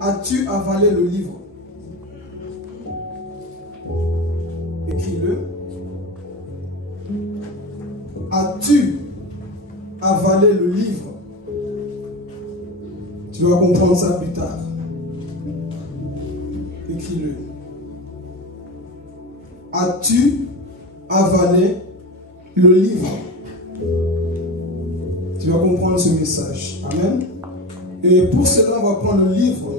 As-tu avalé le livre? Écris-le. As-tu avalé le livre? Tu vas comprendre ça plus tard. Écris-le. As-tu avalé le livre? Tu vas comprendre ce message. Amen. Et pour cela, on va prendre le livre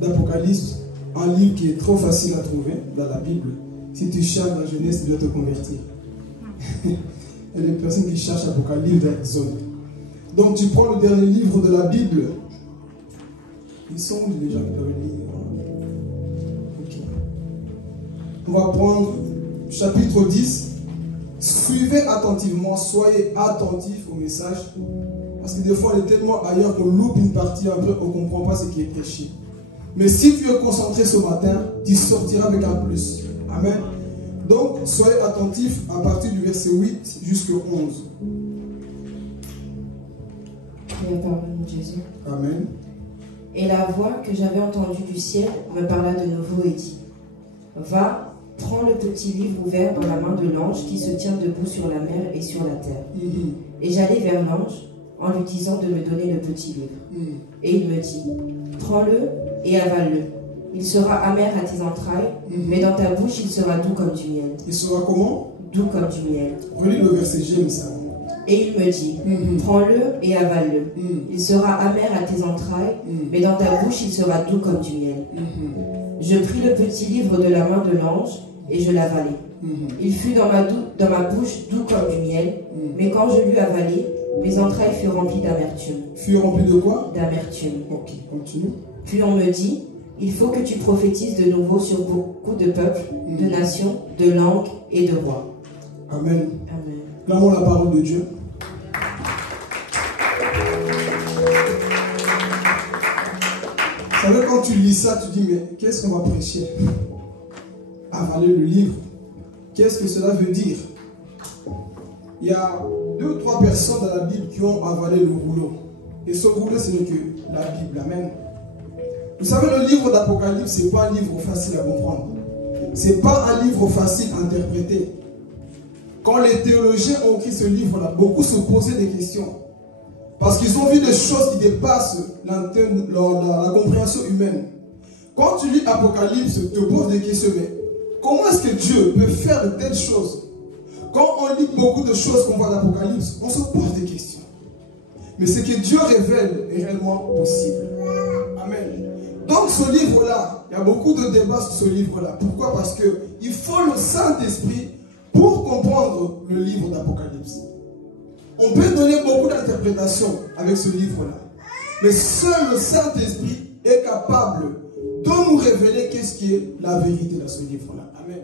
d'Apocalypse, un livre qui est trop facile à trouver dans la Bible. Si tu cherches la jeunesse, tu dois te convertir. Il y a des personnes qui cherchent Apocalypse dans Exode. Donc tu prends le dernier livre de la Bible. Ils sont où les gens qui doivent lire? Ok. On va prendre chapitre 10. Suivez attentivement, soyez attentifs au message. Parce que des fois, on est tellement ailleurs qu'on loupe une partie, un peu, on ne comprend pas ce qui est prêché. Mais si tu es concentré ce matin, tu sortiras avec un plus. Amen. Donc, soyez attentifs à partir du verset 8 jusqu'au 11. Et la parole de Jésus. Amen. Et la voix que j'avais entendue du ciel me parla de nouveau et dit: Va, prends le petit livre ouvert dans la main de l'ange qui se tient debout sur la mer et sur la terre. Et j'allai vers l'ange en lui disant de me donner le petit livre. Et il me dit: prends-le et avale-le. Il sera amer à tes entrailles, mais dans ta bouche il sera doux comme du miel. Il sera comment? Doux comme du miel. Relis le verset, j'aime ça. Et il me dit: prends-le et avale-le. Il sera amer à tes entrailles, mais dans ta bouche il sera doux comme du miel. Je pris le petit livre de la main de l'ange et je l'avalai. Il fut dans ma bouche doux comme du miel, mais quand je l'eus avalé, mes entrailles furent remplies d'amertume. Furent remplies de quoi? D'amertume. Ok, continue. Puis on me dit: il faut que tu prophétises de nouveau sur beaucoup de peuples, de nations, de langues et de rois. Amen. Amen. Clamons la parole de Dieu. Vous savez, quand tu lis ça, tu dis, mais qu'est-ce qu'on va prêcher? Avaler le livre. Qu'est-ce que cela veut dire? Il y a 2 ou 3 personnes dans la Bible qui ont avalé le rouleau. Et ce rouleau, ce n'est que la Bible. Amen. Vous savez, le livre d'Apocalypse, ce n'est pas un livre facile à comprendre. Ce n'est pas un livre facile à interpréter. Quand les théologiens ont écrit ce livre-là, beaucoup se posaient des questions. Parce qu'ils ont vu des choses qui dépassent la compréhension humaine. Quand tu lis Apocalypse, tu te poses des questions. Mais comment est-ce que Dieu peut faire de telles choses? Quand on lit beaucoup de choses qu'on voit dans l'Apocalypse, on se pose des questions. Mais ce que Dieu révèle est réellement possible. Amen. Donc ce livre-là, il y a beaucoup de débats sur ce livre-là. Pourquoi? Parce qu'il faut le Saint-Esprit pour comprendre le livre d'Apocalypse. On peut donner beaucoup d'interprétations avec ce livre-là. Mais seul le Saint-Esprit est capable de nous révéler qu'est-ce qui est la vérité dans ce livre-là. Amen.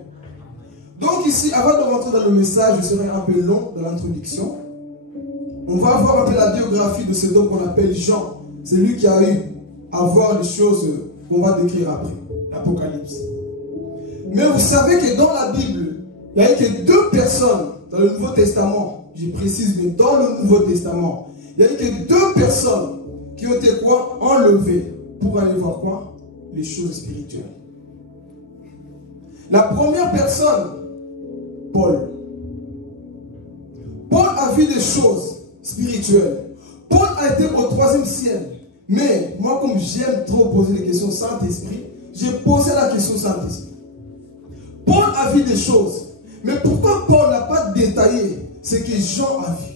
Donc ici, avant de rentrer dans le message, je serai un peu long dans l'introduction. On va voir un peu la biographie de cet homme qu'on appelle Jean. C'est lui qui a eu à voir les choses qu'on va décrire après, l'Apocalypse. Mais vous savez que dans la Bible, il n'y a que 2 personnes dans le Nouveau Testament, je précise, mais dans le Nouveau Testament, il n'y a que 2 personnes qui ont été quoi? Enlevées pour aller voir quoi? Les choses spirituelles. La première personne, Paul. Paul a vu des choses spirituelles. Paul a été au 3e ciel. Mais moi, comme j'aime trop poser des questions au Saint-Esprit, j'ai posé la question au Saint-Esprit. Paul a vu des choses. Mais pourquoi Paul n'a pas détaillé ce que Jean a vu?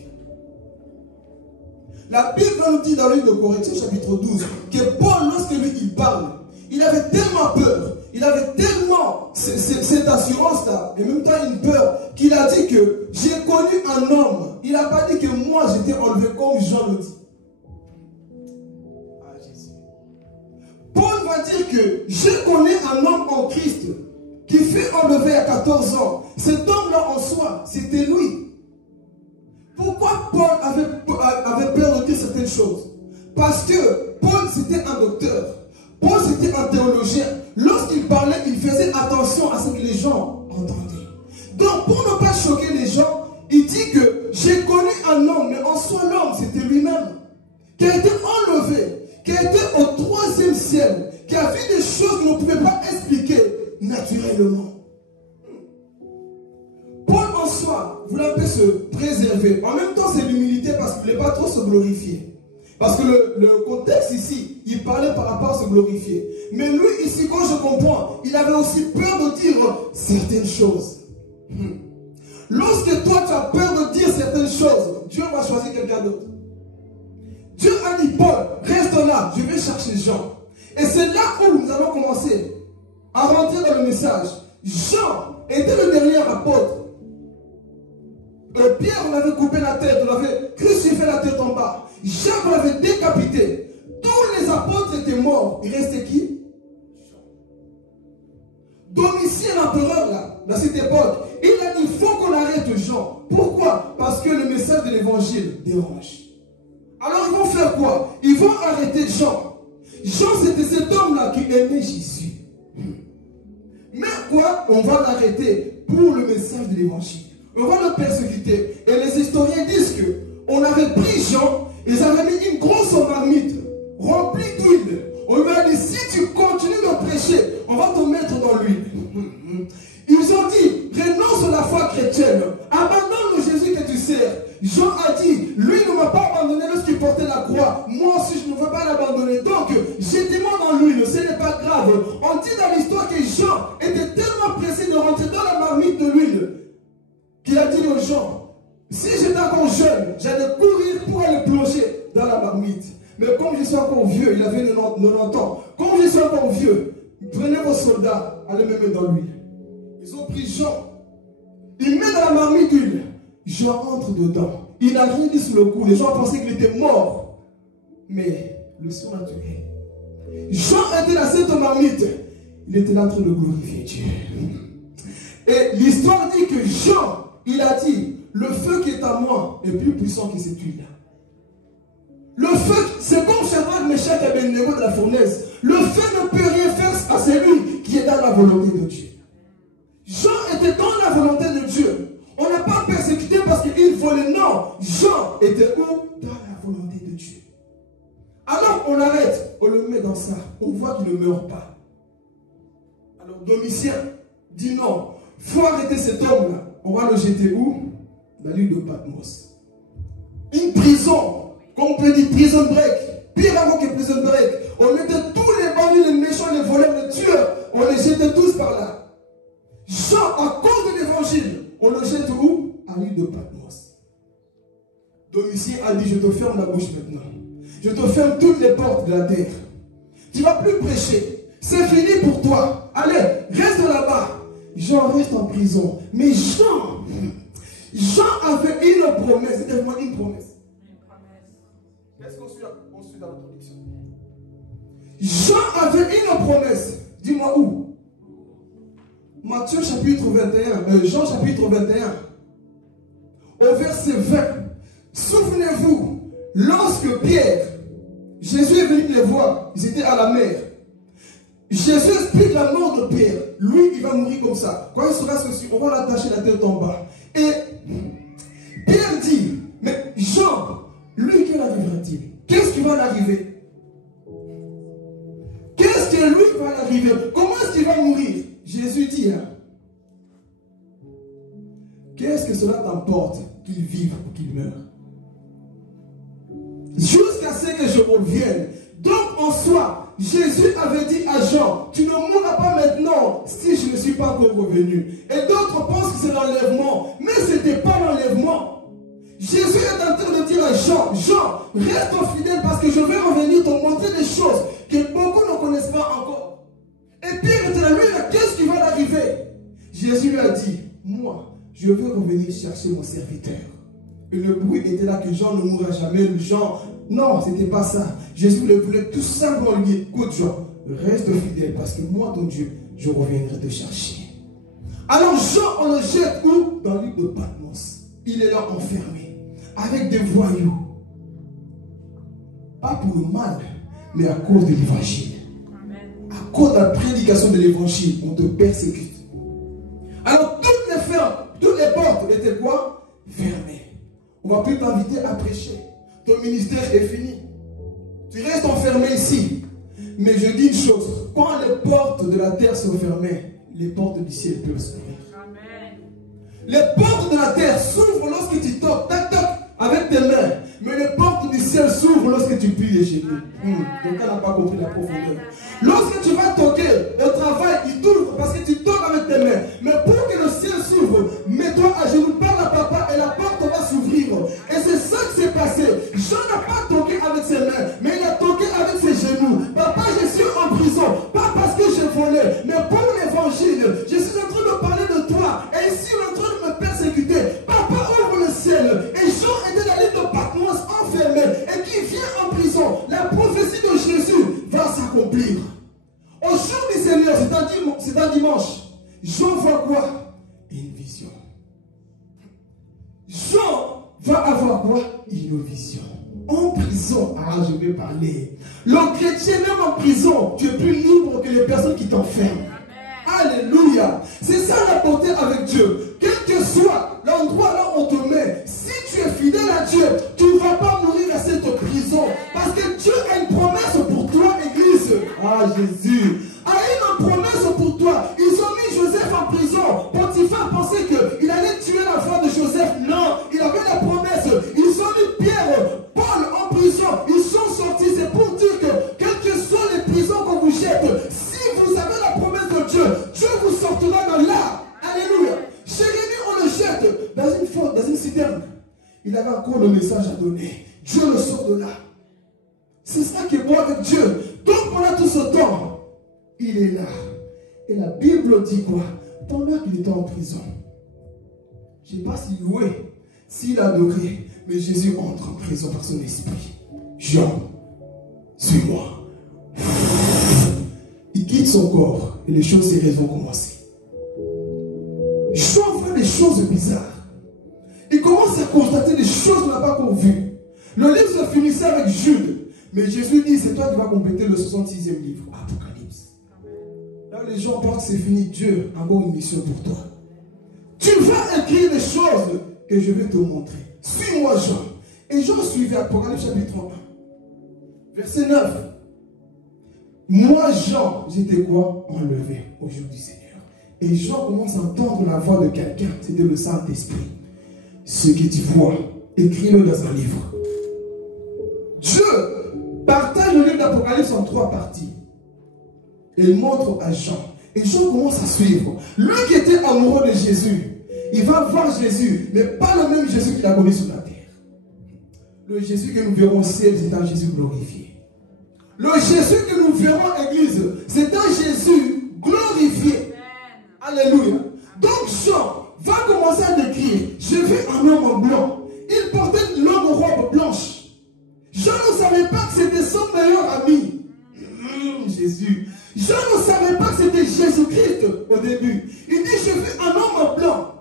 La Bible nous dit dans le livre de Corinthiens, chapitre 12, que Paul, lorsque lui, il parle, il avait tellement peur, il avait tellement cette assurance-là, et en même temps une peur, qu'il a dit que j'ai connu un homme. Il n'a pas dit que moi, j'étais enlevé comme Jean le dit. Ah, Jésus. Paul va dire que j'ai connu un homme en Christ qui fut enlevé à 14 ans. Cet homme-là en soi, c'était lui. Pourquoi Paul avait peur de dire certaines choses? Parce que Paul, c'était un docteur. Paul, c'était un théologien. Lorsqu'il parlait, il faisait attention à ce que les gens entendaient. Donc, pour ne pas choquer les gens, il dit que j'ai connu un homme, mais en soi, l'homme, c'était lui-même, qui a été enlevé, qui a été au 3e ciel. élevé. En même temps, c'est l'humilité parce qu'il ne voulait pas trop se glorifier. Parce que le contexte ici, il parlait par rapport à se glorifier. Mais lui, ici, quand je comprends, il avait aussi peur de dire certaines choses. Lorsque toi, tu as peur de dire certaines choses, Dieu va choisir quelqu'un d'autre. Dieu a dit, Paul, reste là, je vais chercher Jean. Et c'est là où nous allons commencer à rentrer dans le message. Jean était le dernier apôtre. Pierre, on avait coupé la tête, on avait crucifié la tête en bas. Jean, on l'avait décapité. Tous les apôtres étaient morts. Il restait qui? Domitien, l'empereur, là, dans cette époque, il a dit, il faut qu'on arrête Jean. Pourquoi? Parce que le message de l'évangile dérange. Alors ils vont faire quoi? Ils vont arrêter Jean. Jean, c'était cet homme-là qui aimait Jésus. Mais quoi? On va l'arrêter pour le message de l'évangile. On va le persécuter. Et les historiens disent que on avait pris Jean, ils avaient mis une grosse marmite remplie d'huile. On lui a dit, si tu continues de prêcher, on va te mettre dans l'huile. Ils ont dit, renonce à la foi chrétienne, abandonne le Jésus que tu sers. Jean a dit, lui ne m'a pas abandonné lorsqu'il portait la croix. Moi aussi, je ne veux pas l'abandonner. Donc, jetez-moi dans l'huile, ce n'est pas grave. On dit dans l'histoire que Jean était tellement pressé de rentrer dans la marmite de l'huile qu'il a dit aux gens, si j'étais encore jeune, j'allais courir pour aller plonger dans la marmite. Mais comme je suis encore vieux, il avait 90 ans. Comme je suis encore vieux, prenez vos soldats, allez me mettre dans l'huile. Ils ont pris Jean. Ils mettent dans la marmite d'huile. Jean entre dedans. Il n'a rien dit sous le coup. Les gens pensaient qu'il était mort. Mais le surnaturel. Jean était dans cette marmite. Il était là en train de glorifier Dieu. Et l'histoire dit que Jean, il a dit, le feu qui est à moi est plus puissant que cette huile-là. Le feu, c'est comme Shadrach, Meshach et Abednego de la fournaise. Le feu ne peut rien faire à celui qui est dans la volonté de Dieu. Jean était dans la volonté de Dieu. On n'a pas persécuté parce qu'il volait. Non, Jean était où? Dans la volonté de Dieu. Alors on l'arrête, on le met dans ça. On voit qu'il ne meurt pas. Alors Domitien dit non, il faut arrêter cet homme-là. On va le jeter où? Dans l'île de Patmos. Une prison. Comme on peut dire prison break, pire avant que prison break. On mettait tous les bandits, les méchants, les voleurs, les tueurs, on les jetait tous par là. Jean, à cause de l'évangile, on le jette où? À l'île de Patmos. Domitien a dit, je te ferme la bouche maintenant. Je te ferme toutes les portes de la terre. Tu ne vas plus prêcher. C'est fini pour toi. Allez, reste là-bas. Jean reste en prison. Mais Jean avait une promesse. C'était une promesse. Est-ce qu'on suit dans l'introduction? Jean avait une promesse. Dis-moi où? Matthieu chapitre 21, Jean chapitre 21, au verset 20. Souvenez-vous, lorsque Pierre, Jésus est venu les voir, ils étaient à la mer. Jésus explique la mort de Pierre. Lui, il va mourir comme ça. Quand il sera ceci, on va l'attacher la tête en bas. Et Pierre dit, mais Jean, lui, qu'en arrivera-t-il? Qu'est-ce qui va l'arriver? Qu'est-ce que lui va l'arriver? Comment est-ce qu'il va mourir? Jésus dit, hein, qu'est-ce que cela t'emporte qu'il vive ou qu'il meure? Jusqu'à ce que je revienne. Donc en soi, Jésus avait dit à Jean, tu ne mourras pas maintenant si je ne suis pas encore revenu. Et d'autres pensent que c'est l'enlèvement. Mais ce n'était pas l'enlèvement. Jésus est en train de dire à Jean, Jean, reste fidèle parce que je vais revenir te montrer des choses que beaucoup ne connaissent pas encore. Et Pierre était là, lui, qu'est-ce qui va l'arriver? Jésus lui a dit, moi, je veux revenir chercher mon serviteur. Et le bruit était là que Jean ne mourra jamais. Jean, non, ce n'était pas ça. Jésus le voulait tout simplement lui dire, écoute Jean, reste fidèle parce que moi, ton Dieu, je reviendrai te chercher. Alors Jean, on le jette où? Dans l'île de Patmos. Il est là enfermé, avec des voyous. Pas pour le mal, mais à cause de l'évangile. À cause de la prédication de l'évangile, on te persécute. Alors toutes les portes étaient quoi? Fermées. On ne va plus t'inviter à prêcher. Ton ministère est fini. Tu restes enfermé ici. Mais je dis une chose, quand les portes de la terre sont fermées, les portes du ciel peuvent s'ouvrir. Les portes de la terre s'ouvrent lorsque tu toques. Tac, tac, s'ouvre lorsque tu plies les genoux. Quelqu'un n'a pas compris la profondeur. Lorsque tu vas toquer, le travail, il t'ouvre parce que tu toques avec tes mains. Mais pour que le ciel s'ouvre, mets-toi à genoux, parle à papa et la porte va s'ouvrir. Et c'est ça qui s'est passé. Jean n'a pas toqué avec ses mains, mais il a toqué avec ses genoux. Papa, je suis en prison, pas parce que j'ai volé, mais pour l'évangile. Je suis en train de parler de toi. Et ici, on est en train de me persécuter. Papa, ouvre le ciel. Et Jean était dans l'île de Patmos enfermé et qui vient en prison. La prophétie de Jésus va s'accomplir. Au jour du Seigneur, c'est un dimanche. Jean voit quoi? Une vision. Jean va avoir quoi? Une vision. En prison, je vais parler. Le chrétien, même en prison, tu es plus libre que les personnes qui t'enferment. Alléluia. C'est ça la beauté avec Dieu. Quel que soit l'endroit là où on te met, si tu es fidèle à Dieu, tu ne vas pas mourir à cette prison. Parce que Dieu a une promesse pour toi, Église. Jésus a une promesse pour toi. Ils ont mis Joseph en prison. Potiphar pensait qu'il allait tuer la femme de Joseph. Non, il avait la promesse. Ils ont mis Pierre, Paul en prison. Ils sont sortis. C'est pour dire que quelles que soient les prisons qu'on vous jette, si vous avez la promesse de Dieu, Dieu vous sortira dans l'art. Alléluia. Jérémie, on le jette dans une citerne. Il avait encore le message à donner. Dieu le sort de là. C'est ça qui est bon avec Dieu. Donc pendant tout ce temps, il est là. Et la Bible dit quoi? Pendant qu'il était en prison, je ne sais pas s'il louait, s'il adorait, mais Jésus entre en prison par son esprit. Jean, suis-moi. Il quitte son corps et les choses sérieuses vont commencer. Jean voit des choses bizarres. Il commence à constater des choses qu'on n'a pas encore vues. Le livre se finissait avec Jude. Mais Jésus dit, c'est toi qui vas compléter le 66e livre, Apocalypse. Là, les gens pensent que c'est fini. Dieu a encore une mission pour toi. Tu vas écrire des choses que je vais te montrer. Suis-moi, Jean. Et Jean suivait Apocalypse chapitre 1. Verset 9. Moi, Jean, j'étais quoi? Enlevé au jour du Seigneur. Et Jean commence à entendre la voix de quelqu'un. C'était le Saint-Esprit. Ce que tu vois, écris-le dans un livre. Dieu partage le livre d'Apocalypse en 3 parties. Et il montre à Jean. Et Jean commence à suivre. Lui qui était amoureux de Jésus, il va voir Jésus, mais pas le même Jésus qu'il a connu sur la terre. Le Jésus que nous verrons au ciel, c'est un Jésus glorifié. Le Jésus que nous verrons à l'église, c'est un Jésus glorifié. Alléluia. Donc Jean va commencer à décrire. Je vis un homme en blanc. Il portait une longue robe blanche. Je ne savais pas que c'était son meilleur ami. Jésus. Je ne savais pas que c'était Jésus-Christ au début. Il dit, je vis un homme en blanc.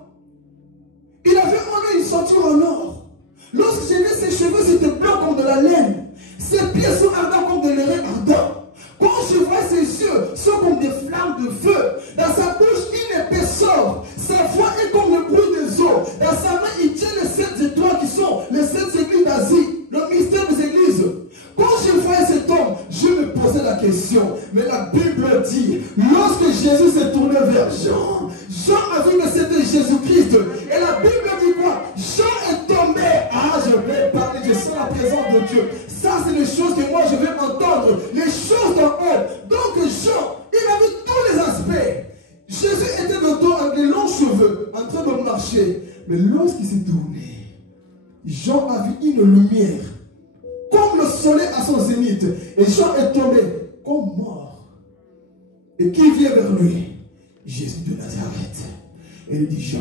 Il avait en lui une ceinture en or. Lorsque j'ai vu ses cheveux, c'était blanc comme de la laine. Ses pieds sont ardents comme de l'airain ardent. Quand je vois ses yeux, sont comme des flammes de feu. Dans sa bouche, une épaisseur. Sa voix est comme le bruit des eaux. Dans sa main, il tient les 7 étoiles qui sont les 7 églises d'Asie. Le mystère des églises. Quand je voyais cet homme, je me posais la question. Mais la Bible dit, lorsque Jésus s'est tourné vers Jean, Jean a vu que c'était Jésus-Christ. Et la Bible dit quoi? Jean est tombé. Je vais parler, je sens la présence de Dieu. Ça, c'est les choses que moi, je vais entendre. Les choses d'en haut. Donc, Jean, il a vu tous les aspects. Jésus était de dos avec des longs cheveux, en train de marcher. Mais lorsqu'il s'est tourné, Jean a vu une lumière, comme le soleil à son zénith. Et Jean est tombé comme mort. Et qui vient vers lui? Jésus de Nazareth. Et il dit, Jean,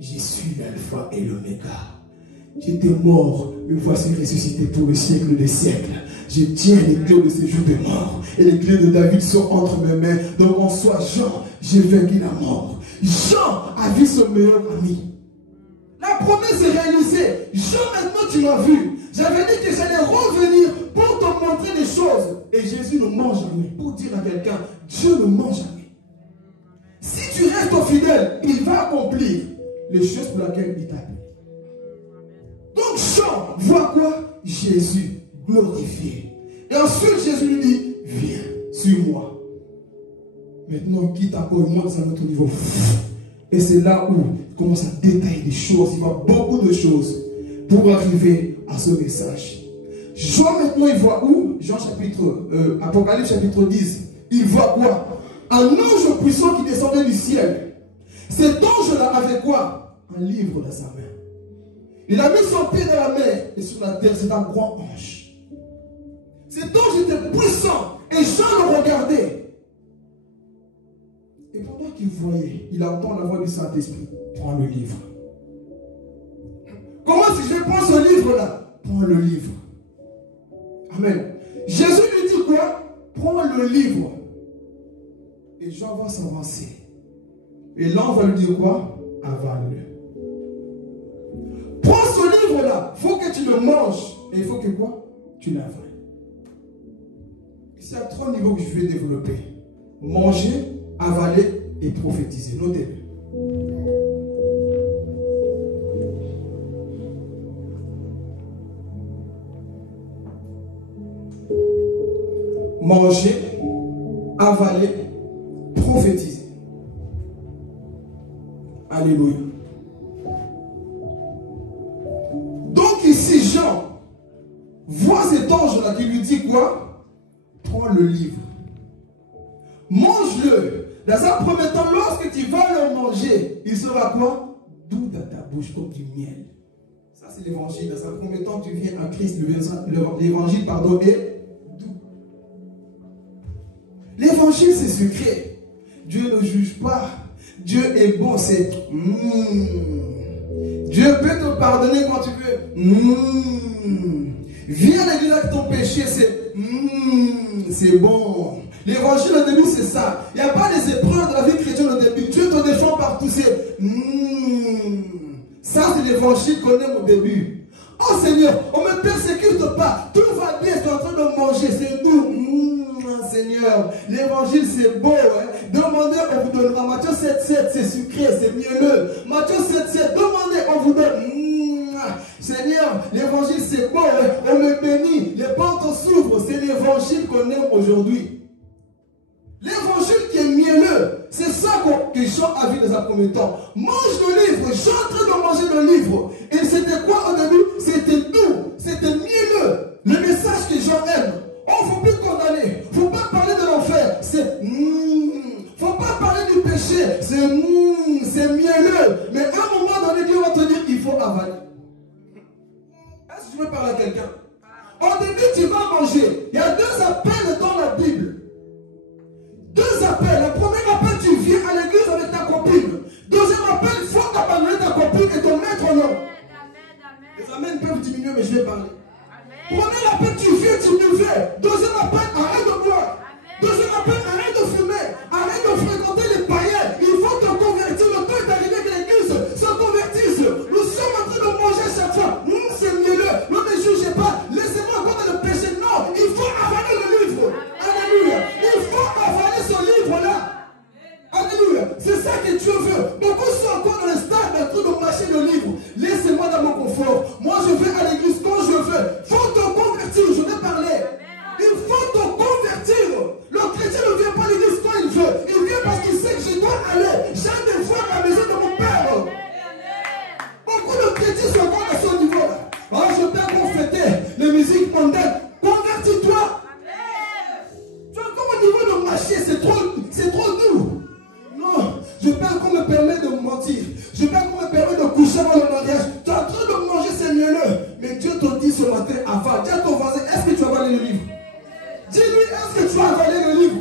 je suis l'alpha et l'oméga. J'étais mort, me voici ressuscité pour le siècle des siècles. Je tiens les clés de ces jours de mort. Et les clés de David sont entre mes mains. Donc en soi, Jean, j'ai vaincu la mort. Jean a vu son meilleur ami. La promesse est réalisée. Jean, maintenant tu m'as vu. J'avais dit que j'allais revenir pour te montrer des choses. Et Jésus ne ment jamais. Pour dire à quelqu'un, Dieu ne ment jamais. Si tu restes fidèle, il va accomplir les choses pour lesquelles il t'a appelé. Donc Jean voit quoi? Jésus glorifié. Et ensuite Jésus lui dit, viens, suis-moi. Maintenant, quitte encore et monte à notre niveau. Et c'est là où il commence à détailler des choses. Il voit beaucoup de choses pour arriver à ce message. Jean maintenant il voit où? Apocalypse chapitre 10. Il voit quoi? Un ange puissant qui descendait du ciel. Cet ange-là avait quoi? Un livre dans sa main. Il a mis son pied dans la mer et sur la terre, c'est un grand ange. Cet ange était puissant et Jean le regardait. Et pendant qu'il voyait, il entend la voix du Saint-Esprit. Prends le livre. Comment si je prends ce livre-là? Prends le livre. Amen. Jésus lui dit quoi? Prends le livre. Et Jean va s'avancer. Et l'ange va lui dire quoi? Avale-le. Prends ce livre-là. Il faut que tu le manges. Et il faut que quoi? Tu l'avales. C'est à 3 niveaux que je vais développer. Manger, avaler et prophétiser. Notez-le. Manger, avaler, prophétiser. Alléluia. Donc ici, Jean voit cet ange-là qui lui dit quoi? Prends le livre. Mange-le. Dans un premier temps, lorsque tu vas le manger, il sera quoi? Doux dans ta bouche comme du miel. Ça, c'est l'évangile. Dans un premier temps, tu viens à Christ. L'évangile, pardon, est doux. L'évangile, c'est secret. Dieu ne juge pas. Dieu est bon, c'est Dieu peut te pardonner quand tu veux. Viens à l'église avec ton péché, c'est bon. L'évangile au début, c'est ça. Il n'y a pas des épreuves de la vie chrétienne au début. Dieu te défend partout, c'est ça, c'est l'évangile qu'on aime au début. Oh Seigneur, on ne me persécute pas. Tout va bien, je suis en train de manger, c'est doux. Seigneur, l'évangile c'est beau. Hein? Demandez, on vous donnera. Matthieu 7,7, c'est sucré, c'est mielleux. Matthieu 7,7, demandez, on vous donne. Seigneur, l'évangile c'est beau. Hein? On me bénit, les portes s'ouvrent. C'est l'évangile qu'on aime aujourd'hui. L'évangile qui est mielleux, c'est ça que Jean a vu dans un premier temps. Mange le livre. Jean est en train de manger le livre. Et c'était quoi au début? C'était doux, c'était mielleux. Le message que Jean aime. On ne faut plus condamner. Il ne faut pas parler de l'enfer. C'est faut pas parler du péché. C'est mielleux. Mais à un moment donné, Dieu va te dire il faut avaler. Est-ce que je veux parler à quelqu'un? Au début, tu vas manger. Il y a 2 appels dans la Bible. 2 appels. Le premier appel, tu viens à l'église avec ta copine. Deuxième appel, il faut abandonner ta copine et te mettre en homme. Les amens peuvent diminuer, mais je vais parler. Premier appel, tu viens, tu me fais. Deuxième appel, arrête de boire. Deuxième appel, arrête de fumer. Arrête de fréquenter les païens. Il faut te convertir. Le temps est arrivé que l'église se convertisse. Nous sommes en train de manger chaque fois. C'est mielleux. Ne me jugez pas. Laissez-moi encore dans le péché. Non, il faut avaler le livre. Alléluia. Il faut avaler ce livre-là. Alléluia. C'est ça que Dieu veut. Beaucoup sont encore dans le stade en train de mâcher le livre. Laissez-moi dans mon confort. Moi, je vais à l'église quand je veux. Faut te convertir. Je vais parler. Il faut te convertir. Le chrétien ne vient pas à l'église quand il veut. Il vient parce qu'il sait que je dois aller. J'ai des fois à la maison de mon père. Beaucoup de chrétiens sont encore à ce niveau-là. Oh, je peux conféter les musiques mondaines. Convertis-toi. Tu es encore au niveau de marcher. C'est trop doux. Non, je peux encore me permettre de mentir. Je peux encore me permettre de coucher avant le mariage. Tu es en train de manger, c'est mielleux. Mais Dieu te dit ce matin, avale. Dis à ton voisin, est-ce que tu as avalé le livre? Dis-lui, est-ce que tu as avalé le livre?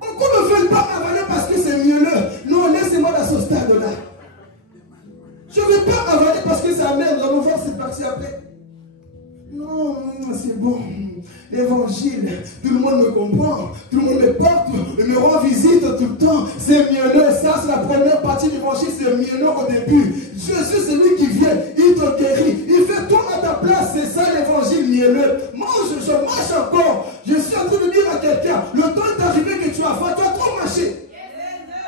Beaucoup ne veulent pas avaler parce que c'est mielleux. Non, laissez-moi dans ce stade-là. Je ne vais pas avaler parce que c'est amer. Nous allons voir cette partie après. Non, c'est bon. L'évangile, tout le monde me comprend, tout le monde me porte, me rend visite tout le temps. C'est mielleux, ça c'est la première partie de l'évangile, c'est mielleux au début. Jésus c'est lui qui vient, il te guérit, il fait tout à ta place, c'est ça l'évangile mielleux. Mange, je marche encore. Je suis en train de dire à quelqu'un, le temps est arrivé que tu as faim, tu as trop marché.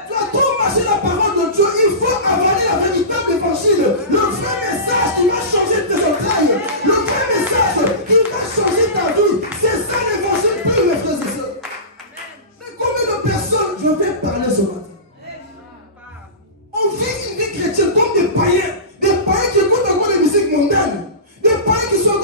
Tu as trop marché la parole de Dieu, il faut avaler la véritable évangile. Le vrai message qui va changer tes entrailles. Le vrai message qui va changer ta vie. C'est ça l'évangile pur, mes frères et sœurs. Mais combien de personnes, je vais parler ce matin. On vit une vie chrétienne comme des païens. Des païens qui écoutent encore les musiques mondaines. Des païens qui sont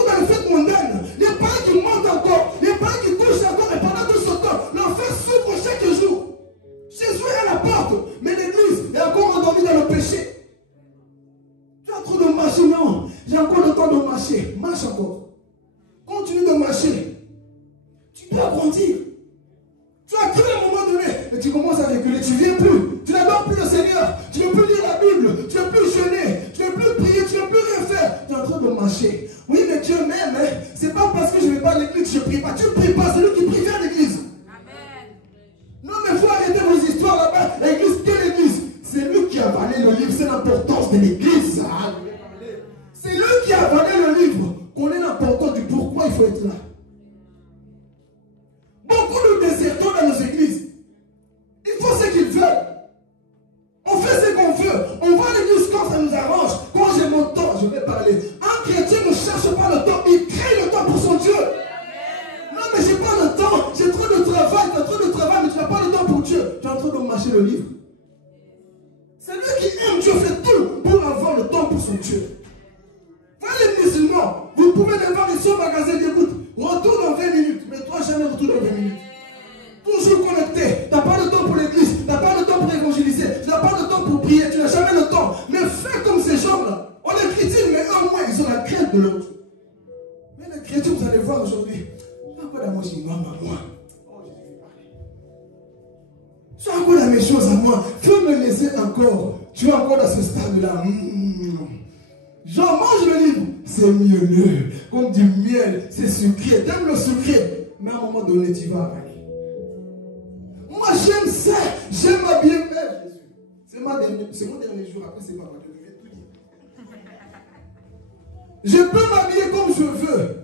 dois grandir. Tu as cru à un moment donné, et tu commences à reculer, tu ne viens plus. Tu n'adores plus le Seigneur. Tu ne veux plus lire la Bible. Tu ne veux plus jeûner. Tu ne veux plus prier. Tu ne veux plus rien faire. Tu es en train de marcher. Oui, mais Dieu m'aime. Hein? Ce n'est pas parce que je ne vais pas à l'église que je ne prie pas. Tu ne pries pas. Celui qui prie vient à l'église. Non, mais il faut arrêter vos histoires là-bas. L'église, quelle église? C'est lui qui a avalé le livre. C'est l'importance de l'église. C'est lui qui a avalé le livre. Qu'on ait l'importance du pourquoi il faut être là. Beaucoup nous désertons dans nos églises. Il faut ce qu'ils veulent. On fait ce qu'on veut. On va à l'église quand ça nous arrange. Quand j'ai mon temps, je vais parler. Un chrétien ne cherche pas le temps. Il crée le temps pour son Dieu. Non, mais j'ai pas le temps. J'ai trop de travail. Tu as trop de travail, mais tu n'as pas le temps pour Dieu. Tu es en train de mâcher le livre. Celui qui aime Dieu fait tout pour avoir le temps pour son Dieu. Voilà les musulmans. Vous pouvez les voir ici au magasin d'écoute. Retourne en 20 minutes. Mais toi, jamais retourne en 20 minutes. Toujours connecté. Tu n'as pas le temps pour l'église. Tu n'as pas le temps pour évangéliser. Tu n'as pas le temps pour prier. Tu n'as jamais le temps. Mais fais comme ces gens-là. On les critique, mais au moins, ils ont la crainte de leur Dieu. Mais les chrétiens, vous allez voir aujourd'hui. Pourquoi la moi, j'ai moi. Oh, j'ai dû parler. Tu as encore mes choses à moi. Tu veux me laisser encore. Tu es encore dans ce stade-là. J'en mange le livre. C'est mielleux. Comme du miel. C'est sucré. T'aimes le sucré. Mais à un moment donné, tu vas avaler. Moi, j'aime ça. J'aime m'habiller. C'est mon dernier jour. Après, c'est pas moi. Je peux m'habiller comme je veux.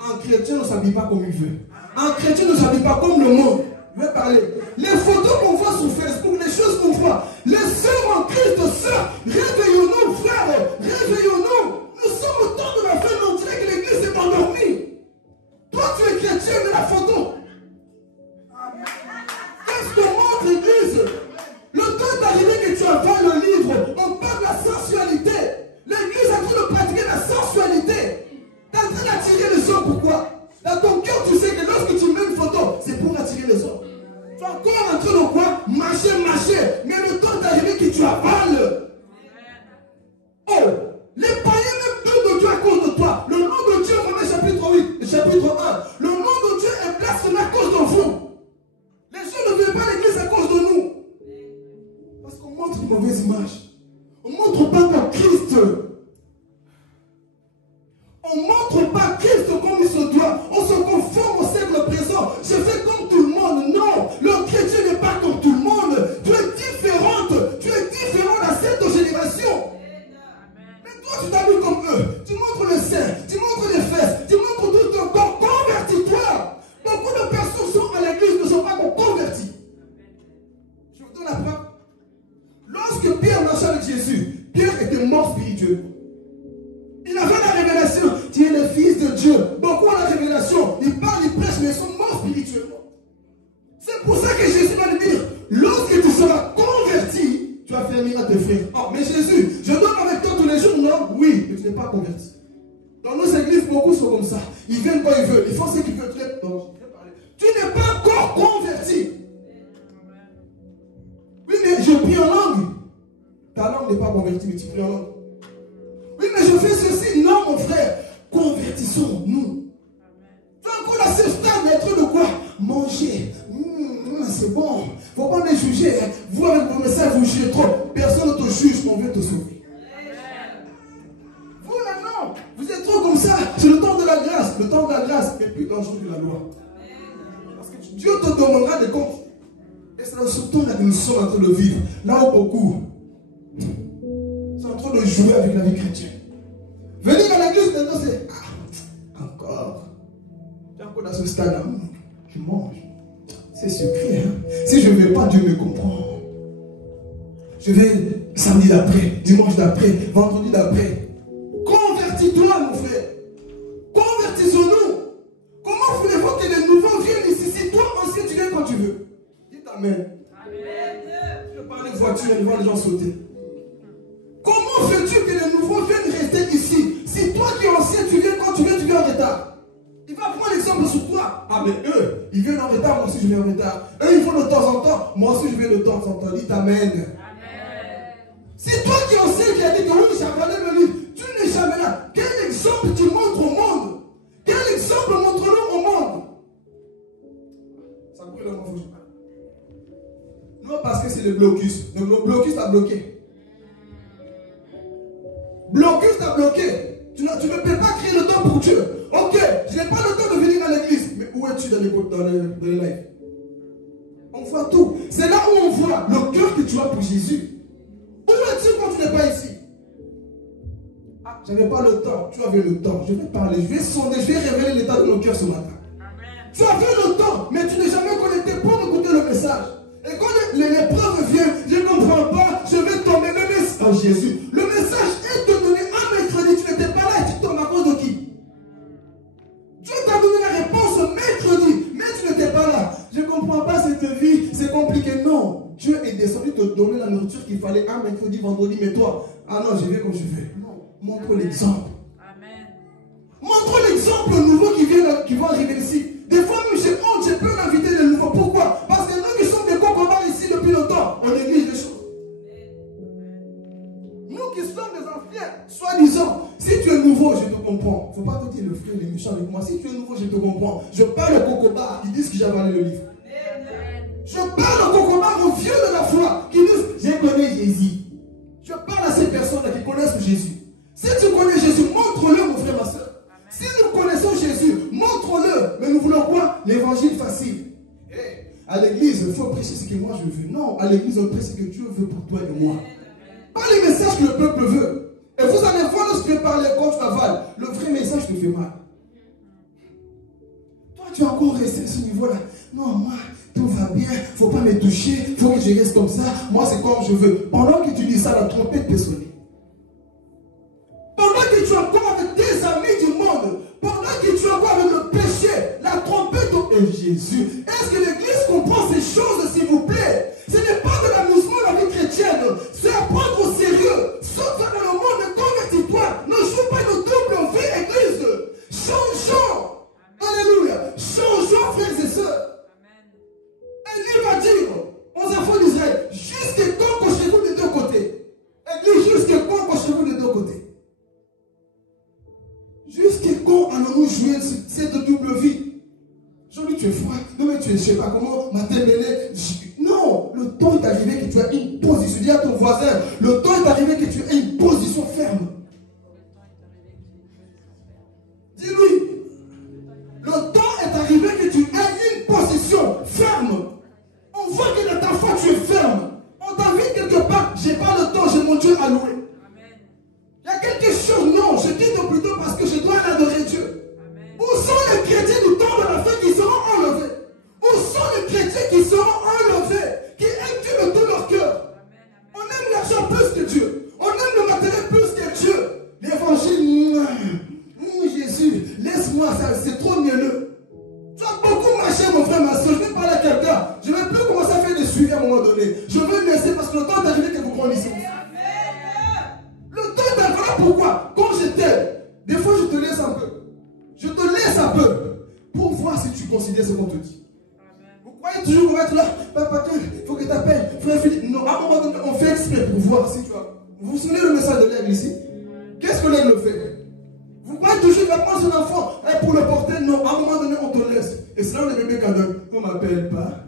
Un chrétien ne s'habille pas comme il veut. Un chrétien ne s'habille pas comme le monde. Je vais parler. Les photos qu'on voit sur Facebook, les choses qu'on voit, les sœurs en Christ, sœurs, réveillons-nous, frères, réveillons-nous. Nous sommes au temps de la fin, on dirait que l'église est endormie. Toi, tu es chrétien de la photo. Qu'est-ce qu'on montre, l'église? Le temps est arrivé que tu avales le livre. On parle de la sensualité. L'église est en train de pratiquer la sensualité. Tu es en train d'attirer les hommes, pourquoi? Dans ton cœur, tu sais que lorsque tu mets une photo, c'est pour attirer les hommes. Tu es encore en train de quoi? Marcher. Mais le temps est arrivé que tu avales. Oh, les païens même doutent de Dieu à cause de toi. Le nom de Dieu, Romains chapitre 8, chapitre 1. Le nom de Dieu est blasphème à cause de vous. Les gens ne veulent pas l'église à cause de nous. Parce qu'on montre une mauvaise image. On ne montre pas comme Christ. On ne montre pas Christ comme il se doit. On se conforme au siècle présent. Je fais comme tout le monde. Non, le chrétien n'est pas comme tout le monde. Tu es différente. Tu es différent dans cette génération. Mais toi, tu t'habilles comme eux. Tu montres le sein, tu montres les fesses, tu montres tout ton corps. Convertis-toi. Beaucoup de personnes sont à l'église ne sont pas convertis. Je vous donne la preuve. Lorsque Pierre marchait avec Jésus, Pierre était mort spirituellement. Il avait la révélation. Tu es le fils de Dieu. Beaucoup ont la révélation. Ils parlent, ils prêchent, mais ils sont morts spirituellement. C'est pour ça que Jésus va lui dire, lorsque tu seras converti, tu vas faire miracle à tes frères. Oh, mais Jésus, je dors avec toi tous les jours, non? Oui, mais tu n'es pas converti. Dans nos églises, beaucoup sont comme ça. Ils viennent quand ils veulent. Ils font ce qu'ils veulent. Tu n'es pas encore converti. Oui, mais je prie en langue. Ta langue n'est pas convertie, mais tu pries en langue. Oui, mais je fais ceci. Non, mon frère. Convertissons-nous. Tu es encore à ce stade d'être de quoi? Manger. C'est bon. Il ne faut pas me juger. Vous, avec vos messages, vous jugez trop. Personne ne te juge, on veut te sauver. Vous, là, non. Vous êtes trop comme ça. C'est le temps de la grâce. Le temps de la grâce est plus dangereux que la loi. Parce que Dieu te demandera des comptes. Et c'est dans ce temps-là que nous sommes en train de vivre. Là où beaucoup sont en train de jouer avec la vie chrétienne. Venir à l'église, maintenant c'est encore. Tu es encore dans ce stade-là. Je mange. C'est sucré. Hein? Si je ne vais pas, Dieu me comprend. Je vais samedi d'après, dimanche d'après, vendredi d'après. Convertis-toi, mon frère. Convertissons-nous. Comment voulez-vous que les nouveaux viennent ici? Si toi, ancien, tu viens quand tu veux. Dites Amen. Je parle de voiture, je vois les gens sauter. Comment veux-tu que les nouveaux viennent rester ici? Si toi qui es ancien, tu viens quand tu veux, tu viens en retard. Il va prendre l'exemple sur toi. Ah, mais eux, ils viennent en retard, moi aussi je viens en retard. Eux, ils vont de temps en temps, moi aussi je viens de temps en temps. Dites Amen. C'est toi qui es ancien qui a dit que oui, j'ai avalé le livre. Tu n'es jamais là. Quel exemple tu montres au monde? Quel exemple montre-nous au monde? parce que c'est le blocus. Le blocus t'a bloqué. Blocus t'a bloqué. Tu ne peux pas créer le temps pour Dieu. Ok, je n'ai pas le temps de venir dans l'église. Mais où es-tu dans les lives? On voit tout. C'est là où on voit le cœur que tu as pour Jésus. Où es-tu quand tu n'es pas ici? Ah, je n'avais pas le temps. Tu avais le temps. Je vais parler, je vais sonder, je vais révéler l'état de nos cœurs ce matin. Amen. Tu avais le temps, mais tu n'es jamais connecté pour écouter le message. Et quand l'épreuve vient, je ne comprends pas, je vais tomber. Le message, oh Jésus, le message est de donner un mercredi, tu n'étais pas là et tu tombes à cause de qui? Dieu t'a donné la réponse mercredi, mais tu n'étais pas là. Je ne comprends pas cette vie, c'est compliqué. Non, Dieu est descendu te donner la nourriture qu'il fallait un mercredi, vendredi, mais toi, ah non, je vais comme je vais. Non, montre l'exemple. Amen. Montre l'exemple nouveau qui va arriver ici. Des fois, même j'ai honte, j'ai peur d'inviter les nouveaux. Pourquoi? Parce que nous qui sommes des concombrants ici depuis longtemps, on néglige les choses. Nous qui sommes des anciens, soi-disant, si tu es nouveau, je te comprends. Il ne faut pas te dire le frère, il est méchant avec moi. Si tu es nouveau, je te comprends. Je parle aux concombrants qui disent que j'ai avalé le livre. Je parle aux concombrants, aux vieux de la foi, qui disent, j'ai connu Jésus. Je parle à ces personnes-là qui connaissent Jésus. Si tu connais Jésus, montre-le, mon frère, ma soeur. Si nous connaissons Jésus, montre-le. Mais nous voulons quoi? L'évangile facile. Hey, à l'église, il faut prêcher ce que moi je veux. Non, à l'église, on prêche ce que Dieu veut pour toi et moi. Pas les messages que le peuple veut. Et vous allez voir lorsque parler quand tu avales, le vrai message te fait mal. Toi, tu as encore resté à ce niveau-là. Non, moi, tout va bien, il ne faut pas me toucher, il faut que je reste comme ça. Moi, c'est comme je veux. Pendant que tu dis ça, la trompette peut sonner. Pendant que tu es encore avec tes amis du monde, pendant que tu es encore avec le péché, la trompette et Jésus. Est-ce que l'église comprend ces choses, s'il vous plaît? Ce n'est pas de l'amusement la vie chrétienne, c'est à prendre au sérieux. Sors-toi dans le monde, convertis-toi. Ne joue pas une double vie, église. Changeons. Alléluia. Changeons, frères et sœurs. Élie va dire aux enfants d'Israël, jusqu'à quand cochez-vous des deux côtés? Église, jusqu'à quand cochez-vous des deux côtés? Jusqu'à quand allons-nous jouer cette double vie? Aujourd'hui tu es froid, non mais tu es, je ne sais pas comment, matin mêlé. Non, le temps est arrivé que tu as une position. Dis à ton voisin, le temps est arrivé que tu aies une position ferme. Dis-lui, le temps est arrivé que tu aies une position ferme. On voit que dans ta foi tu es ferme. On t'invite quelque part, j'ai pas le temps, j'ai mon Dieu à louer. Il y a quelque chose, non, je quitte plutôt parce que je dois adorer Dieu. Où sont les chrétiens du temps de la fin qui seront enlevés? Où sont les chrétiens qui seront enlevés, qui aiment Dieu de tout leur cœur? On aime l'argent plus que Dieu. On aime le matériel plus que Dieu. L'évangile, Jésus, laisse-moi ça, c'est trop mielleux. Tu as beaucoup marché, mon frère, ma soeur. Je vais parler à quelqu'un. Je ne vais plus commencer à faire des suivis à un moment donné. Je veux laisser parce que le temps est arrivé que vous grandissez. Le temps est arrivé. Pourquoi? Quand j'étais, des fois je te laisse un peu. Je te laisse un peu pour voir si tu considères ce qu'on te dit. Vous croyez toujours qu'on va être là, papa, il faut que tu appelles, frère Philippe. Non, à un moment donné, on fait exprès pour voir si tu as. Vous vous souvenez le message de l'aigle ici? Qu'est-ce que l'aigle fait? Vous croyez toujours qu'il va prendre son enfant pour le porter? Non, à un moment donné, on te laisse. Et c'est là où les bébés cadeaux. On ne m'appelle pas.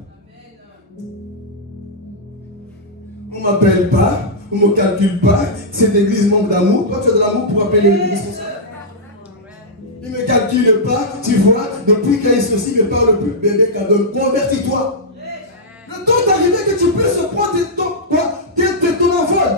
On ne m'appelle pas. On ne me calcule pas. Cette église manque d'amour. Toi, tu as de l'amour pour appeler l'église. Il ne me calcule pas, tu vois, depuis qu'il y a ceci, il ne parle plus. Bébé cadeau, convertis-toi. Le temps est arrivé que tu puisses prendre ton envol.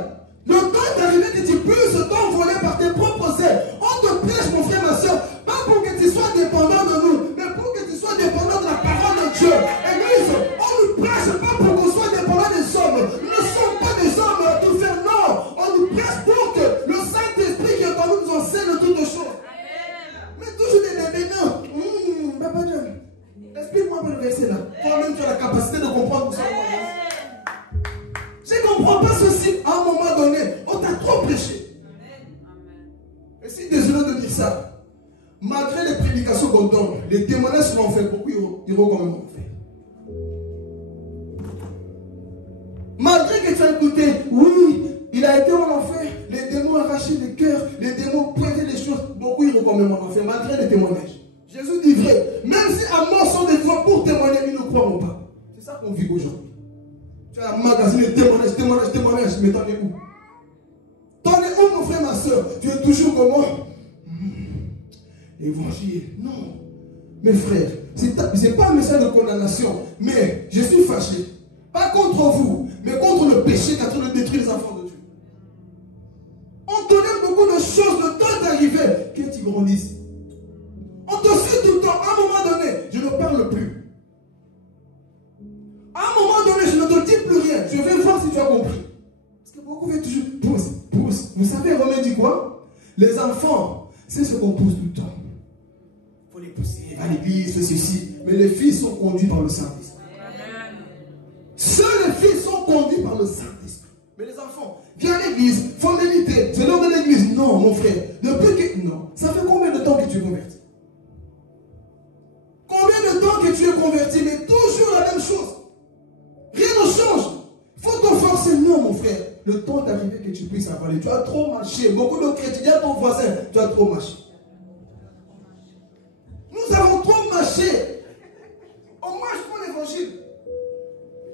Le temps est arrivé que tu puisses t'envoler par tes propres ailes. On te prêche, mon frère, ma soeur, pas pour que tu sois dépendant de nous, mais pour que tu sois dépendant de la parole de Dieu. Église, on ne prêche pas pour qu'on soit dépendant des hommes. Nous ne sommes pas des hommes tout faire, non. On nous prêche pour que le Saint-Esprit qui est en nous nous enseigne toutes choses. Mais toujours des bébés, non. Papa John, explique-moi le verset là. Toi-même, tu as la capacité de comprendre tout ça. Je ne comprends pas ceci. À un moment donné, on t'a trop prêché. Et si désolé de dire ça, malgré les prédications qu'on donne, les témoignages qu'on fait, beaucoup iront quand même en fait. Malgré que tu as écouté, oui, il a été en enfer, les démons arrachaient les cœurs, les démons pointaient les choses, beaucoup iront quand même en enfer, malgré les témoignages. Jésus dit vrai, même si à mort sont des fois pour témoigner, ils ne croiront pas. C'est ça qu'on vit aujourd'hui. Tu as un magazine de témoignages, mais t'en es où? T'en es où, mon frère, ma soeur? Tu es toujours comment? Évangile. Non. Mes frères, c'est pas un message de condamnation, mais je suis fâché. Pas contre vous, mais contre le péché qui est en train de détruire les enfants de Dieu. On te donne beaucoup de choses, le temps d'arriver, que tu grandisses. On te suit tout le temps. À un moment donné, je ne parle plus. À un moment donné, je ne te dis plus rien. Je vais voir si tu as compris. Parce que beaucoup veulent toujours pousse. Vous savez, Romain dit quoi? Les enfants, c'est ce qu'on pousse tout le temps. Il faut les pousser, va à l'église, fais ceci. Mais les fils sont conduits par le Saint-Esprit. Seuls les fils sont conduits par le Saint-Esprit. Mais les enfants, viens à l'église, faut méditer. C'est l'heure de l'église. Non, mon frère. Depuis que. Non. Ça fait combien de temps que tu es converti? Combien de temps que tu es converti, mais toujours la même chose? Rien ne change. Faut te forcer. Non, mon frère. Le temps est arrivé que tu puisses avaler. Tu as trop marché. Beaucoup de chrétiens, dis à ton voisin, tu as trop marché. Nous avons trop marché. On marche pour l'évangile.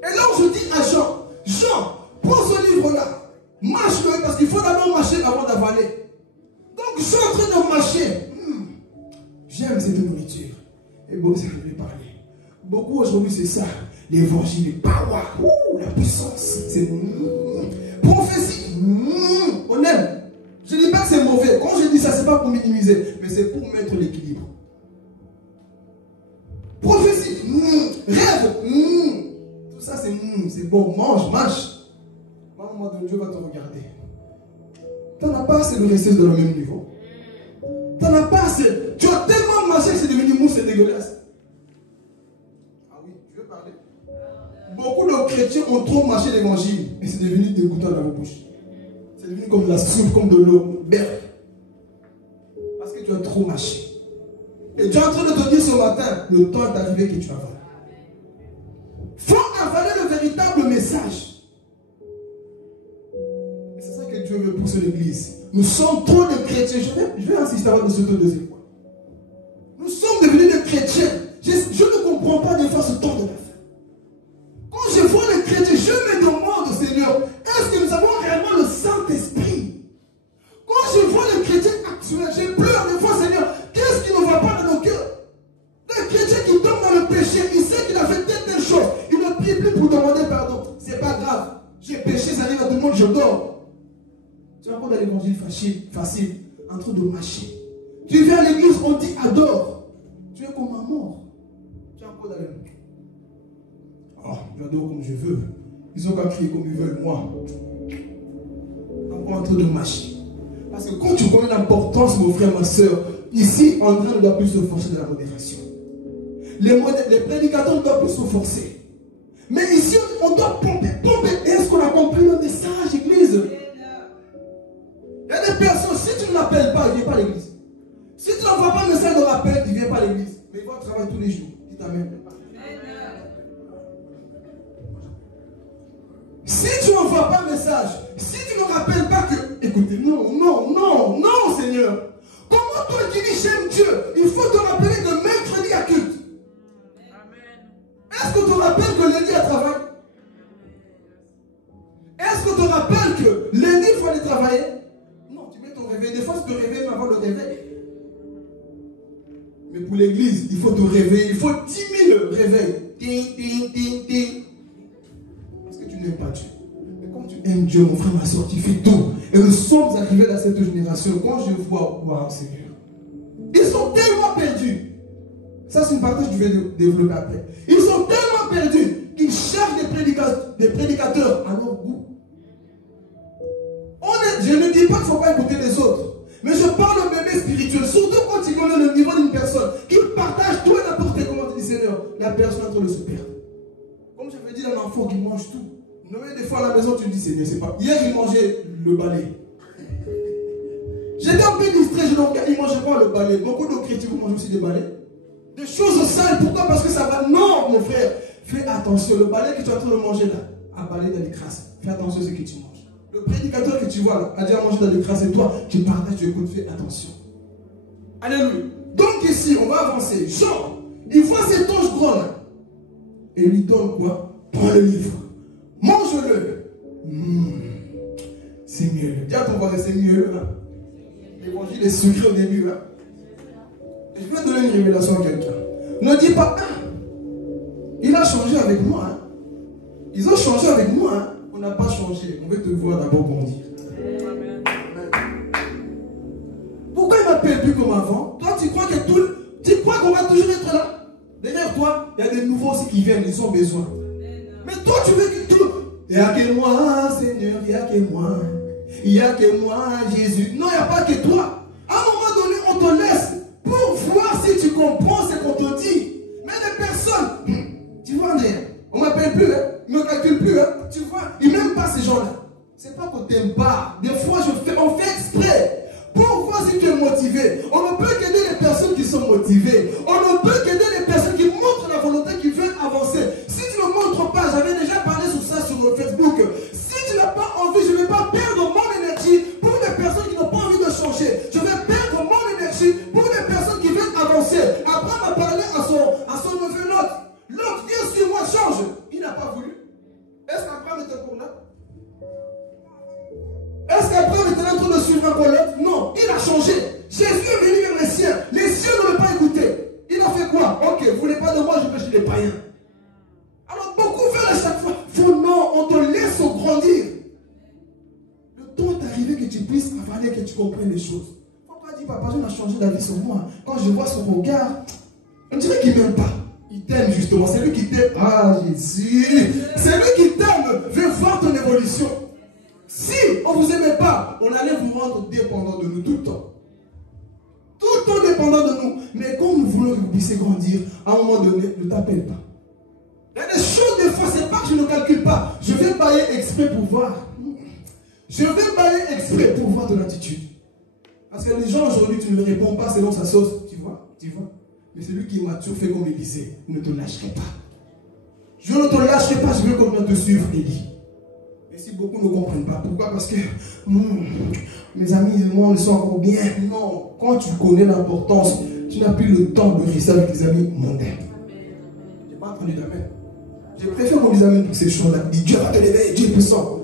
Et là, je dis à Jean, prends ce livre-là. Marche-le parce qu'il faut d'abord marcher avant d'avaler. Donc, je suis en train de marcher. J'aime cette nourriture. Et bon, ça je vais parler. Beaucoup aujourd'hui, c'est ça. L'évangile, le power, la puissance. C'est prophétie. On aime. Je ne dis pas que c'est mauvais. Quand je dis ça, ce n'est pas pour minimiser, mais c'est pour mettre l'équilibre. Prophétie, rêve, tout ça c'est bon. Mange. À un moment donné, Dieu va te regarder. T'en as pas assez de rester dans le même niveau. T'en as pas assez. Tu as tellement mangé que c'est devenu mou, c'est dégueulasse. Ah oui, je veux parler. Beaucoup de chrétiens ont trop mâché l'évangile et c'est devenu dégoûtant dans vos bouches. C'est devenu comme de la soupe, comme de l'eau. Parce que tu as trop mâché. Et tu es en train de te dire ce matin, le temps est arrivé que tu avales. Il faut avaler le véritable message. C'est ça que Dieu veut pour l'église. Nous sommes trop de chrétiens. Je vais insister avant de sauter au deuxième point. Nous sommes devenus des chrétiens. Je ne comprends pas de faire ce temps de la fin. Quand je vois les chrétiens, je me demande, Seigneur, est-ce que nous avons réellement le Saint-Esprit? Quand je vois les chrétiens actuels, j'ai pleure des fois, Seigneur, qu'est-ce qui ne va pas dans nos cœurs? Les chrétiens qui tombent dans le péché, il sait qu'il a fait telle chose. Il ne prie plus pour demander pardon. C'est pas grave. J'ai péché, ça arrive à tout le monde, je dors. Tu es encore dans l'évangile facile, en train de marcher. Tu viens à l'église, on dit adore. Tu es comme un mort. Tu es encore dans l'évangile. Oh, j'adore comme je veux. Ils ont qu'à crier comme ils veulent, moi. Encore en train de marcher. Parce que quand tu connais l'importance, mon frère, ma soeur, ici, André ne doit plus se forcer de la modération. Les prédicateurs ne doivent plus se forcer. Mais ici, on doit pomper. Est-ce qu'on a compris le message, église? Il y a des personnes, si tu ne l'appelles pas, il ne vient pas à l'église. Si tu n'envoies pas un message de rappel, il ne vient pas à l'église. Mais il va au travail tous les jours. Dites amen. Si tu n'envoies pas un message, si tu ne rappelles pas que, écoutez, non, Seigneur. Comment toi qui dis j'aime Dieu, il faut te rappeler de mercredi à culte. Est-ce que tu te rappelles que lundi à travail? Est-ce que tu te rappelles que lundi il faut aller travailler? Non, tu mets ton réveil. Des fois, tu te réveilles avant le réveil. Mais pour l'église, il faut te réveiller. Il faut 10 000 réveils. Ting. Parce que tu n'aimes pas Dieu. Mais comme tu aimes Dieu, mon frère, ma soeur, tu fais tout. Et nous sommes arrivés dans cette génération. Quand je vois, waouh, Seigneur, ils sont tellement perdus. Ça, c'est une partie que je vais développer après. Ils sont tellement perdus qu'ils cherchent des prédicateurs à leur goût. Je ne dis pas qu'il ne faut pas écouter les autres. Mais je parle au bébé spirituel. Surtout quand tu connais le niveau d'une personne qui partage tout et n'importe comment. Tu dis, Seigneur, la personne est en train de se perdre. Comme j'avais dit à un enfant qui mange tout. Des fois à la maison, tu me dis, Seigneur, c'est pas. Hier, il mangeait le balai. J'étais un peu distrait. Il ne mangeait pas le balai. Beaucoup de chrétiens mangent aussi des balais. Des choses sales. Pourquoi? Parce que ça va. Non, mon frère. Fais attention. Le balai que tu es en train de manger là, à balai dans les crasses. Fais attention à ce que tu manges. Le prédicateur que tu vois là, a déjà mangé dans les crasses et toi, tu partages, tu écoutes, fais attention. Alléluia. Donc ici, on va avancer. Jean, il voit cet ange gros là. Et il lui donne quoi? Prends le livre. Mange mange-le. C'est mieux. Dis à ton voisin, c'est mieux. Hein? L'évangile est sucré au début. Hein? Je vais donner une révélation à quelqu'un. Ne dis pas, il a changé avec moi. Hein? Ils ont changé avec moi. Hein? On n'a pas changé. On veut te voir d'abord bondir. Pourquoi il ne m'appelle plus comme avant? Toi, tu crois qu'on va toujours être là? Derrière toi, il y a des nouveaux aussi qui viennent, ils ont besoin. Mais toi, tu veux que tout. Il n'y a que moi, Seigneur, il n'y a que moi. Il n'y a que moi, Jésus. Non, il n'y a pas que toi. À un moment donné, on te laisse pour voir si tu comprends ce qu'on te dit. Mais les personnes, tu vois, on ne m'appelle plus, hein, ils ne me calculent plus. Hein, tu vois, ils n'aiment pas ces gens-là. Ce n'est pas qu'on t'aime pas. Des fois, on fait exprès. Pour voir si tu es motivé. On ne peut qu'aider les personnes qui sont motivées. On ne peut qu'aider les personnes qui montrent la volonté, qui veulent avancer. Si tu ne montres pas, j'avais déjà parlé sur ça sur Facebook. Si tu n'as pas envie, je ne vais pas perdre mon énergie pour les personnes qui n'ont pas envie de changer. Je vais perdre mon énergie pour les personnes qui veulent avancer. Abraham a parlé à son neveu Lot. Lot, viens sur moi, change. Il n'a pas voulu. Est-ce qu'Abraham était pour là? Est-ce qu'Abraham était en train de suivre Lot? Non, il a changé. Jésus est venu vers les siens. Les siens ne l'ont pas écouté. Il a fait quoi? Ok, vous ne voulez pas de moi, je vais chez les païens. Alors beaucoup veulent à chaque fois. Non, on te laisse grandir. Le temps est arrivé que tu puisses avaler, que tu comprennes les choses. Il ne faut pas dire, papa, Dieu a changé d'avis sur moi. Quand je vois son regard, on dirait qu'il ne m'aime pas. Il t'aime justement. C'est lui qui t'aime. Ah, Jésus. C'est lui qui t'aime. Veut voir ton évolution. Si on ne vous aimait pas, on allait vous rendre dépendant de nous tout le temps. Tout le temps dépendant de nous. Mais quand nous voulons que vous puissiez grandir, à un moment donné, ne t'appelle pas. Il y a des choses, des fois, c'est pas que je ne calcule pas. Je vais bailler exprès pour voir. Je vais bailler exprès pour voir ton attitude. Parce que les gens aujourd'hui, tu ne réponds pas selon sa sauce. Tu vois. Mais c'est lui qui m'a toujours fait comme il disait. Ne te lâcherai pas. Je ne te lâcherai pas, je veux qu'on te suivre, Élie. Et si beaucoup ne comprennent pas, pourquoi? Parce que mes amis et moi, on sont encore bien. Non, quand tu connais l'importance, tu n'as plus le temps de rester avec les amis mondains. Je n'ai pas entendu d'amen. Je préfère qu'on dise amen pour ces choses-là. Dis Dieu va te lever, Dieu est puissant.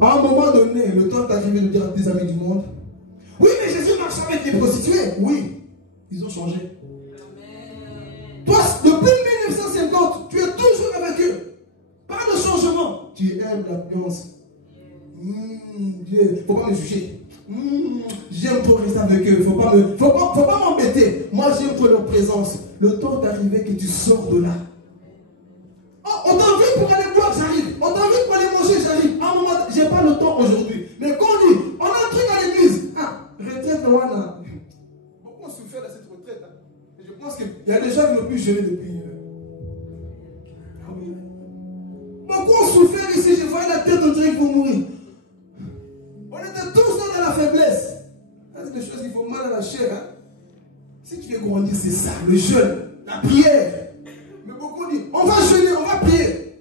À un moment donné, le temps est arrivé de dire à tes amis du monde, oui, mais Jésus marche avec les prostituées. Oui, ils ont changé. Toi, depuis 1950, tu es toujours avec eux. Pas de changement. Tu aimes l'ambiance. Dieu, il ne faut pas me juger. J'aime trop rester avec eux. Il ne faut pas m'embêter. Moi, j'aime trop leur présence. Le temps est arrivé que tu sors de là. Oh, on t'invite pour aller boire, j'arrive. On t'invite pour aller manger, j'arrive. À un moment, je n'ai pas le temps aujourd'hui. Mais quand on dit, on a un truc à l'église. Retraite, voilà. Beaucoup ont souffert de cette retraite. Hein. Et je pense qu'il y a des gens qui n'ont plus jeûné depuis. Beaucoup ont souffert ici, je vois la tête, on dirait qu'il faut mourir. On était tous dans la faiblesse. C'est des choses qui font mal à la chair. Hein? Si tu veux grandir, c'est ça, le jeûne, la prière. Mais beaucoup disent, on va jeûner, on va prier.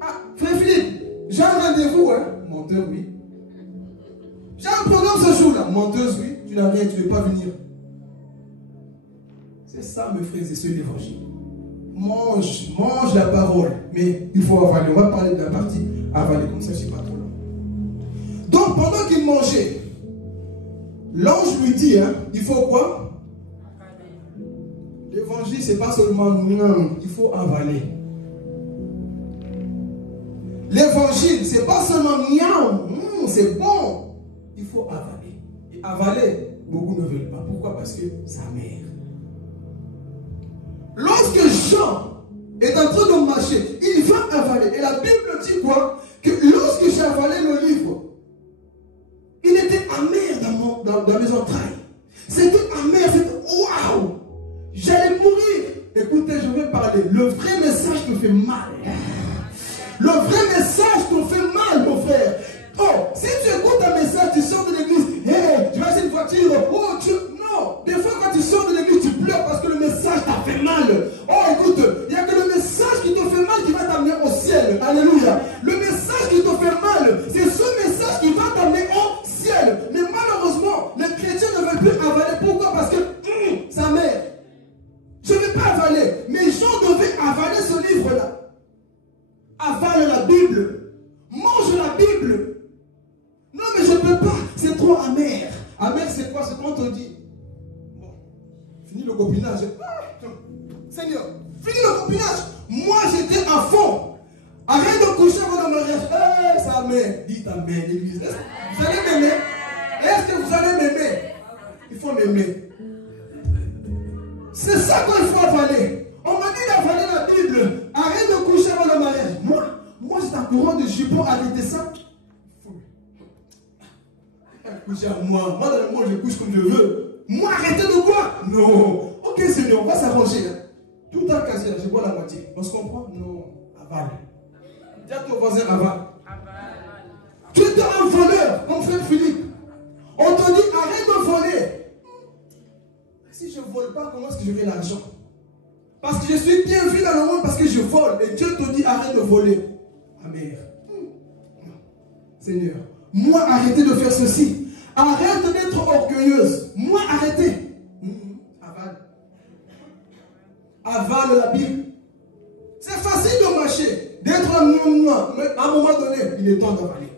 Ah, frère Philippe, j'ai un rendez-vous, hein? Menteur, oui. J'ai un programme ce jour-là. Menteuse, oui. Tu n'as rien, tu ne veux pas venir. C'est ça, mes frères et sœurs, l'évangile. Mange la parole. Mais il faut avaler. On va parler de la partie avaler, comme ça, je ne suis pas trop long. Donc, pendant qu'il mangeait, l'ange lui dit, hein, il faut quoi? L'évangile, ce n'est pas seulement non, il faut avaler. L'évangile, ce n'est pas seulement miaou, c'est bon. Il faut avaler. Et avaler, beaucoup ne veulent pas. Pourquoi? Parce que ça mère. Lorsque Jean est en train de marcher, il va avaler. Et la Bible dit quoi? Que lorsque j'ai avalé le livre, il était amer dans mes entrailles. C'était amer, c'était waouh! J'allais mourir. Écoutez, je vais parler. Le vrai message te fait mal. Le vrai message te fait mal, mon frère. Oh, si tu écoutes un message, tu sors de l'église, hey, tu vas acheter une voiture, non, des fois quand tu sors de l'église, tu pleures parce que le message t'a fait mal. Oh, écoute, il n'y a que le message qui te fait mal qui va t'amener au ciel. Alléluia. Le message qui te fait mal, c'est ce message qui va t'amener au ciel. Mais malheureusement, les chrétiens ne veulent plus avaler. Pourquoi? Parce que sa mère. Je ne vais pas avaler, mais Jean devait avaler ce livre-là. Avale la Bible. Mange copinage. Ah, Seigneur, fini le copinage. Moi, j'étais à fond. Arrête de coucher avant le mariage. Hey, ça m'aide. Dites amen, l'église. Vous allez m'aimer? Est-ce que vous allez m'aimer? Il faut m'aimer. C'est ça qu'il faut avaler. On m'a dit d'avaler la Bible. Arrête de coucher avant le mariage. Moi j'étais en courant de jupon, arrêtez ça. Coucher à moi. Moi, dans le monde, je couche comme je veux. Moi, arrêtez de quoi? Non. Ok, Seigneur, on va s'arranger. Tout en cassé, je bois la moitié. On se comprend? Non. Avale. Dis à ton voisin, avale. Tu es un voleur, mon frère Philippe. On te dit, arrête de voler. Si je ne vole pas, comment est-ce que j'aurai l'argent? Parce que je suis bien vu dans le monde parce que je vole. Et Dieu te dit, arrête de voler. Amen. Seigneur, moi, arrêtez de faire ceci. Arrête d'être orgueilleuse. Moi, arrêtez. Avale. Avale la Bible. C'est facile de marcher, d'être un moment, mais à un moment donné, il est temps d'avaler.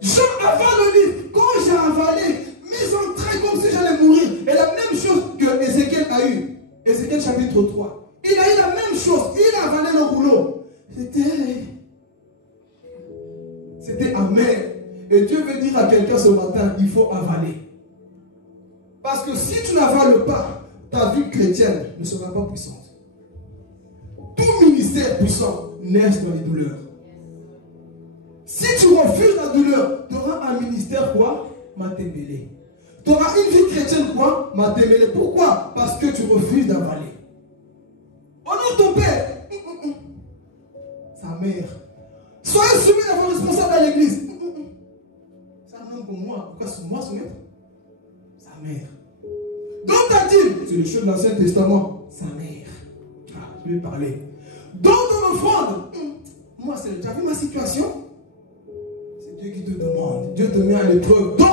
Je avale le livre. Quand j'ai avalé, mise en train comme si j'allais mourir. Et la même chose que Ézéchiel a eu. Ézéchiel chapitre 3. Il a eu la même chose. Il a avalé le rouleau. C'était amer. Et Dieu veut dire à quelqu'un ce matin, il faut avaler. Parce que si tu n'avales pas, ta vie chrétienne ne sera pas puissante. Tout ministère puissant naît dans les douleurs. Si tu refuses la douleur, tu auras un ministère quoi? Matémélé. Tu auras une vie chrétienne quoi? Matémélé. Pourquoi? Parce que tu refuses d'avaler. Oh non, ton père, sa mère. Soyez soumis à vos responsables à l'église. Ça non pour moi. Pourquoi c'est moi soumettre? Sa mère. Donc t'a-t-il? C'est le chose de l'Ancien Testament. Sa mère. Ah, je vais parler. Dans ton offrande. Moi, c'est tu as vu ma situation? C'est Dieu qui te demande. Dieu te met à l'épreuve. Donne.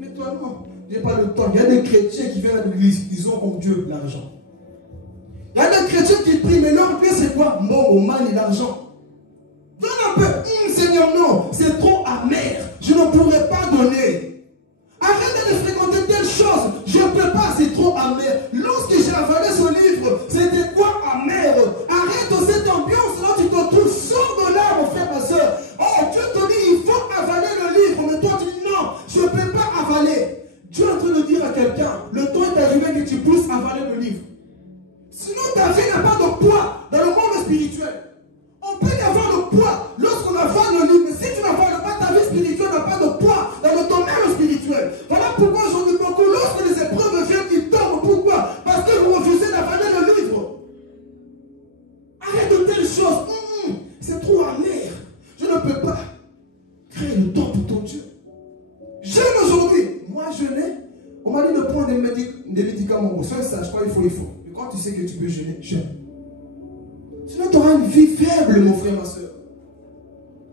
Mais toi non. Je n'ai pas le temps. Il y a des chrétiens qui viennent à l'église. Ils ont comme Dieu l'argent. Il y a des chrétiens qui prient. Mais leur Dieu c'est quoi? Bon, au mal et l'argent. Donne un peu. Seigneur, non. C'est trop amer. Je ne pourrais pas donner. Arrête de fréquenter telle chose. Je ne peux pas, c'est trop amer. Lorsque j'ai avalé ce livre, c'était quoi amer? Arrête cette ambiance là, tu te trouves sors de là, mon frère, ma soeur. Oh, Dieu te dit, il faut avaler le livre. Mais toi, tu dis non, je ne peux pas avaler. Dieu est en train de dire à quelqu'un, le temps est arrivé que tu puisses avaler le livre. Sinon, ta vie n'a pas de poids dans le monde spirituel. On peut y avoir le poids lorsqu'on avale le livre. Mais si tu n'avales pas, ta vie spirituelle n'a pas de poids dans le domaine spirituel. Voilà pourquoi j'en dis beaucoup. Lorsque les épreuves viennent, ils tombent. Pourquoi? Parce que vous refusez d'avaler le livre. Arrête de telles choses. C'est trop amer. Je ne peux pas créer le temps pour ton Dieu. Jeûne aujourd'hui. Moi, jeûner. On m'a dit de prendre des médicaments. Sois sage, quoi, il faut. Mais quand tu sais que tu peux jeûner, jeûne. Sinon, tu auras une vie faible, mon frère, ma soeur.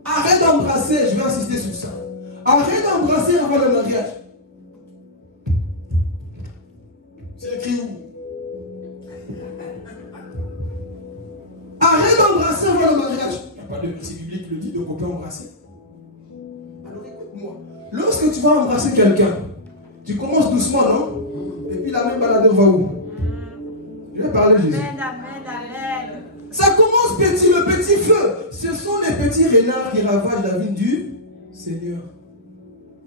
Arrête d'embrasser, je vais insister sur ça. Arrête d'embrasser avant le mariage. C'est écrit où? Arrête d'embrasser avant le mariage. Il n'y a pas de verset biblique qui le dit, donc on peut embrasser. Alors écoute-moi. Lorsque tu vas embrasser quelqu'un, tu commences doucement, non? Et puis la même balade va où? Je vais parler de Jésus. Ça commence petit, le petit feu. Ce sont les petits renards qui ravagent la vie du Seigneur.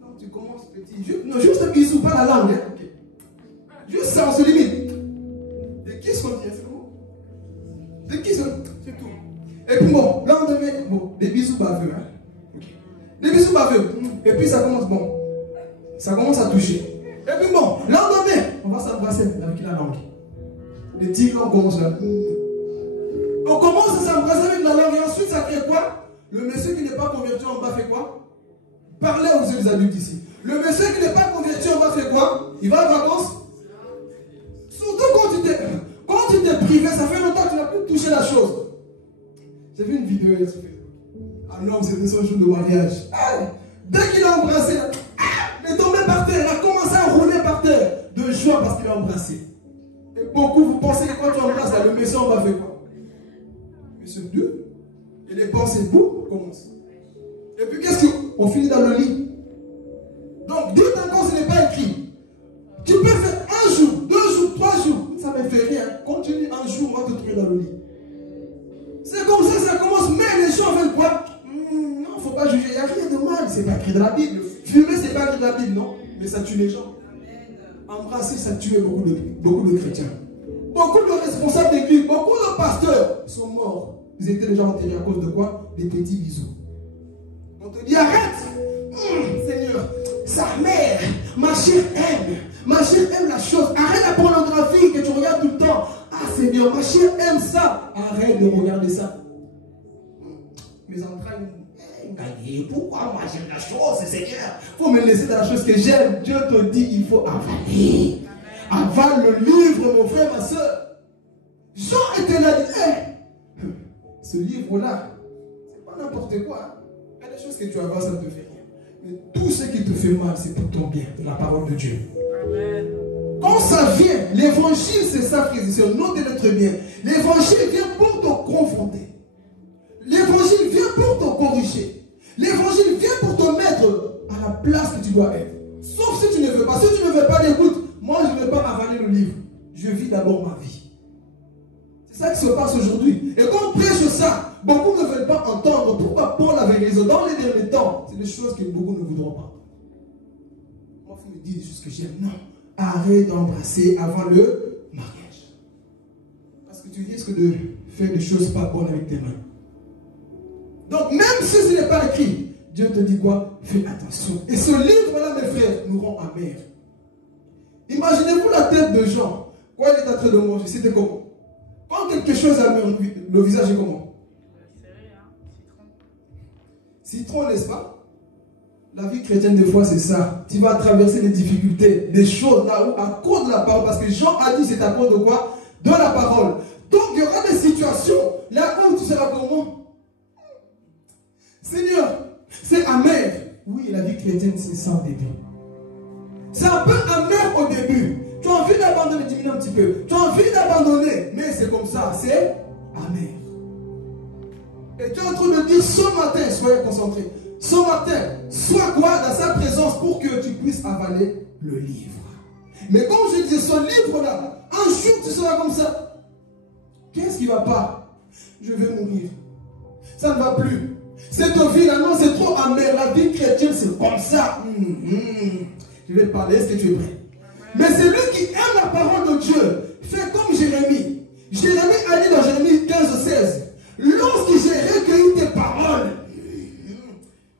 Donc tu commences petit. Juste un bisou, pas la langue. Hein? Okay. Juste ça, on se limite. Des kisses qu'on dit, c'est comment? Des kisses, c'est tout. Et puis bon, là on te met des bisous baveux. Hein? Okay. Des bisous baveux. Et puis ça commence, ça commence à toucher. Et puis bon, là on va s'embrasser avec la langue. Les tigres, on commence là. On commence à s'embrasser avec la langue et ensuite ça fait quoi? Le monsieur qui n'est pas converti en bas fait quoi? Parlez aux adultes ici. Le monsieur qui n'est pas converti en bas fait quoi? Il va en vacances? Surtout quand tu t'es privé, ça fait longtemps que tu n'as plus touché la chose. J'ai vu une vidéo hier sur Facebook. Un homme, c'était son jour de mariage. Dès qu'il a embrassé, il est tombé par terre, il a commencé à rouler par terre de joie parce qu'il a embrassé. Et beaucoup, vous pensez que quand tu embrasses, le monsieur en bas fait quoi? Monsieur 2, et les pensées, boum, commencent. Et puis qu'est-ce qu'on finit dans le lit? Donc, dites encore, ce n'est pas écrit. Tu peux faire 1 jour, 2 jours, dans le lit. C'est comme ça que ça commence. Mais les gens veulent quoi? Non, il ne faut pas juger. Il n'y a rien de mal. C'est pas écrit dans la Bible. Fumer, c'est pas écrit dans la Bible, non? Mais ça tue les gens. Embrasser, ça tue beaucoup de chrétiens. Beaucoup de responsables d'église, beaucoup de pasteurs sont morts. Ils étaient déjà enterrés à cause de quoi? Des petits bisous. On te dit arrête. Seigneur, sa mère, ma chère aime la chose. Arrête la pornographie que tu regardes tout le temps. Ah Seigneur, ma chère aime ça. Arrête de regarder ça. Mes entrailles, pourquoi moi j'aime la chose, Seigneur? Il faut me laisser dans la chose que j'aime. Dieu te dit, il faut avaler. Avale le livre, mon frère, ma soeur. Jean était là, dit, ce livre-là, c'est pas n'importe quoi. Hein. Il y a des choses que tu avales, ça ne te fait rien. Mais tout ce qui te fait mal, c'est pour ton bien, la parole de Dieu. Amen. Quand ça vient, l'évangile, c'est ça, frères et sœurs, non de notre bien. L'évangile vient pour te confronter. L'évangile vient pour te corriger. L'évangile vient pour te mettre à la place que tu dois être. Sauf si tu ne veux pas. Si tu ne veux pas, écoute, moi je ne veux pas avaler le livre. Je vis d'abord ma vie. C'est ça qui se passe aujourd'hui. Et quand on prêche ça, beaucoup ne veulent pas entendre. Pourquoi Paul avait raison? Dans les derniers temps, c'est des choses que beaucoup ne voudront pas. Moi, il faut me dire des choses que j'aime. Non. Arrête d'embrasser avant le mariage. Parce que tu risques de faire des choses pas bonnes avec tes mains. Donc, même si ce n'est pas écrit, Dieu te dit quoi? Fais attention. Et ce livre-là, mes frères, nous rend amers. Imaginez-vous la tête de Jean. Quand il est en train de manger, c'était comment? Quand quelque chose a mis le visage est comment? Citron, n'est-ce pas? La vie chrétienne, des fois, c'est ça. Tu vas traverser des difficultés, des choses là où, à cause de la parole, parce que Jean a dit c'est à cause de quoi? De la parole. Donc, il y aura des situations là où tu seras comment? Seigneur, c'est amer. Oui, la vie chrétienne, c'est ça au début. C'est un peu amer au début. Tu as envie d'abandonner, diminue un petit peu. Tu as envie d'abandonner, mais c'est comme ça, c'est amer. Et tu es en train de dire ce matin, soyez concentrés. Ce matin, sois quoi dans sa présence pour que tu puisses avaler le livre. Mais comme je disais, ce livre-là, un jour tu seras comme ça. Qu'est-ce qui ne va pas? Je vais mourir. Ça ne va plus. Cette vie-là, non, c'est trop amer. La vie chrétienne, c'est comme ça. Je vais te parler, est-ce que tu es prêt? Mais c'est lui qui aime la parole de Dieu. Fait comme Jérémie. Jérémie a dit dans Jérémie 15:16. Lorsque j'ai recueilli tes paroles.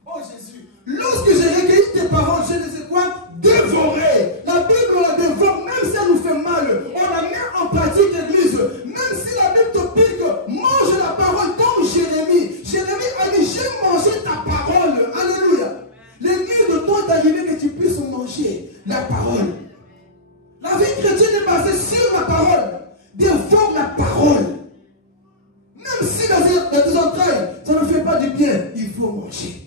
Oh Jésus. Lorsque j'ai recueilli tes paroles, je ne sais quoi? Dévorer. La Bible, on la dévore, même si elle nous fait mal. On la met en pratique, l'église. Même si la Bible te pique, mange la parole comme Jérémie. Jérémie a dit, j'ai mangé ta parole. Alléluia. L'église de toi est arrivé que tu puisses manger la parole. La vie chrétienne est basée sur la parole. Dévore la parole. Même si dans tes entrailles, ça ne fait pas du bien, il faut manger.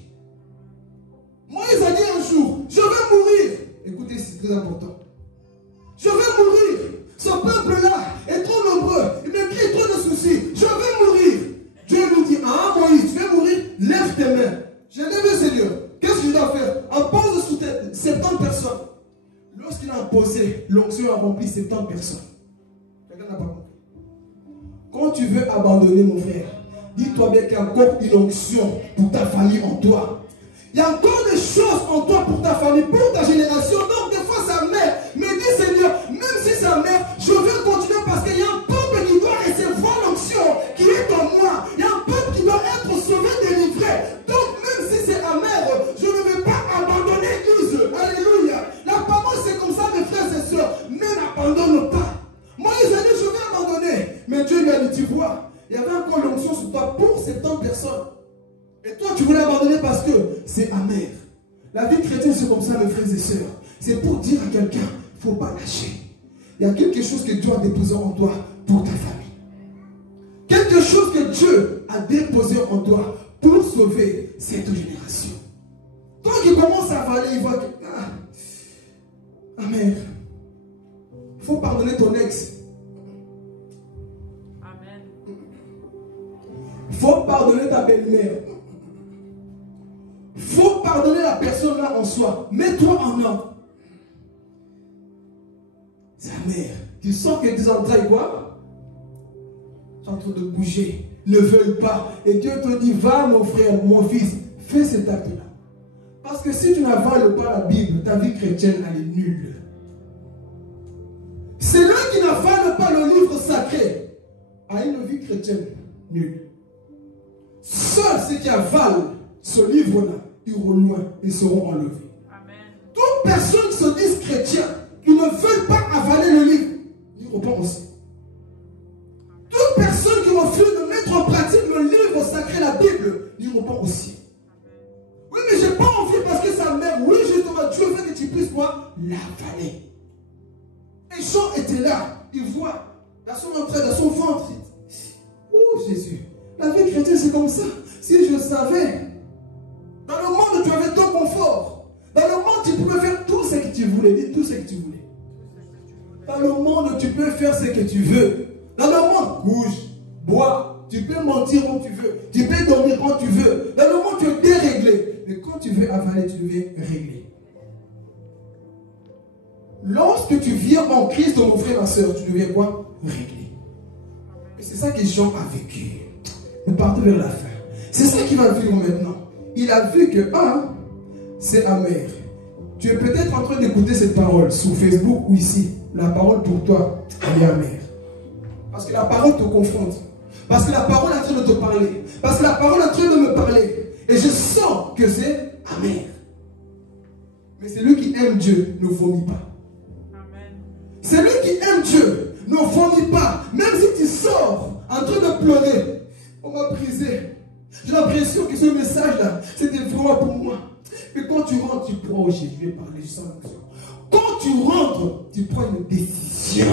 Moïse a dit un jour, je vais mourir. Écoutez, c'est très important. Je vais mourir. Ce peuple-là est trop nombreux. Il me crée trop de soucis. Je vais mourir. Dieu lui dit, ah Moïse, tu veux mourir? Lève tes mains. J'ai levé Seigneur. Qu'est-ce que je dois faire? Impose sous 70 personnes. Lorsqu'il a imposé, l'onction a rempli 70 personnes. Quelqu'un n'a pas compris. Quand tu veux abandonner, mon frère, dis-toi bien qu'il y a encore une onction pour ta famille en toi. Il y a encore des choses en toi pour ta famille, pour ta génération. Donc, des fois, sa mère me dit, Seigneur, même si sa mère, je veux continuer parce qu'il y a un peuple qui doit recevoir l'onction qui est en moi. Il y a un peuple qui doit être sauvé, délivré. Donc, même si c'est amer, je ne vais pas abandonner l'église. Alléluia. La parole, c'est comme ça, mes frères et sœurs. Mais n'abandonne pas. Moïse a dit, je vais abandonner. Mais Dieu lui a dit, tu vois, il y avait encore l'onction sur toi pour 70 personnes. Et toi, tu voulais abandonner parce que c'est amer. La vie chrétienne, c'est comme ça, mes frères et sœurs. C'est pour dire à quelqu'un, il ne faut pas lâcher. Il y a quelque chose que Dieu a déposé en toi pour ta famille. Quelque chose que Dieu a déposé en toi pour sauver cette génération. Toi qui commences à avaler, il voit que... amer. Il faut pardonner ton ex. Amen. Il faut pardonner ta belle-mère. Il faut pardonner la personne là en soi. Mets-toi en ordre. C'est amer. Tu sens que tes entrailles quoi? en train de bouger, ne veulent pas. Et Dieu te dit, va mon frère, mon fils, fais cet acte-là. Parce que si tu n'avales pas la Bible, ta vie chrétienne, elle est nulle. Celui qui n'avale pas le livre sacré a une vie chrétienne nulle. Seuls ceux qui avalent ce livre-là iront loin et seront enlevés. Amen. Toute personne qui se dit chrétien, qui ne veulent pas avaler le livre, n'iront pas aussi. Toute personne qui refuse de mettre en pratique le livre sacré, la Bible, n'iront pas aussi. Oui, mais j'ai pas envie parce que sa mère, oui, justement, Dieu veut que tu puisses quoi? L'avaler. Et Jean était là, il voit dans son entrée, dans son ventre. Oh Jésus, la vie chrétienne c'est comme ça. Si je savais, dans le monde tu avais ton confort. Dans le monde tu pouvais faire tout ce que tu voulais. Dis tout ce que tu voulais. Dans le monde tu peux faire ce que tu veux. Dans le monde, bouge, bois, tu peux mentir quand tu veux. Tu peux dormir quand tu veux. Dans le monde tu es déréglé. Mais quand tu veux avaler, tu deviens réglé. Lorsque tu viens en Christ, mon frère, ma soeur, tu deviens quoi? Réglé. Et c'est ça que Jean a vécu. Nous partons vers la fin. C'est ça qu'il va vivre maintenant. Il a vu que, c'est amer. Tu es peut-être en train d'écouter cette parole sur Facebook ou ici. La parole pour toi, elle est amère. Parce que la parole te confronte. Parce que la parole est en train de te parler. Parce que la parole est en train de me parler. Et je sens que c'est amer. Mais celui qui aime Dieu ne vomit pas. Celui qui aime Dieu ne vomit pas. Même si tu sors en train de pleurer, on m'a brisé. J'ai l'impression que ce message-là, c'était vraiment pour moi. Mais quand tu rentres, tu prends, oh, je vais parler sans émotion. Quand tu rentres, tu prends une décision.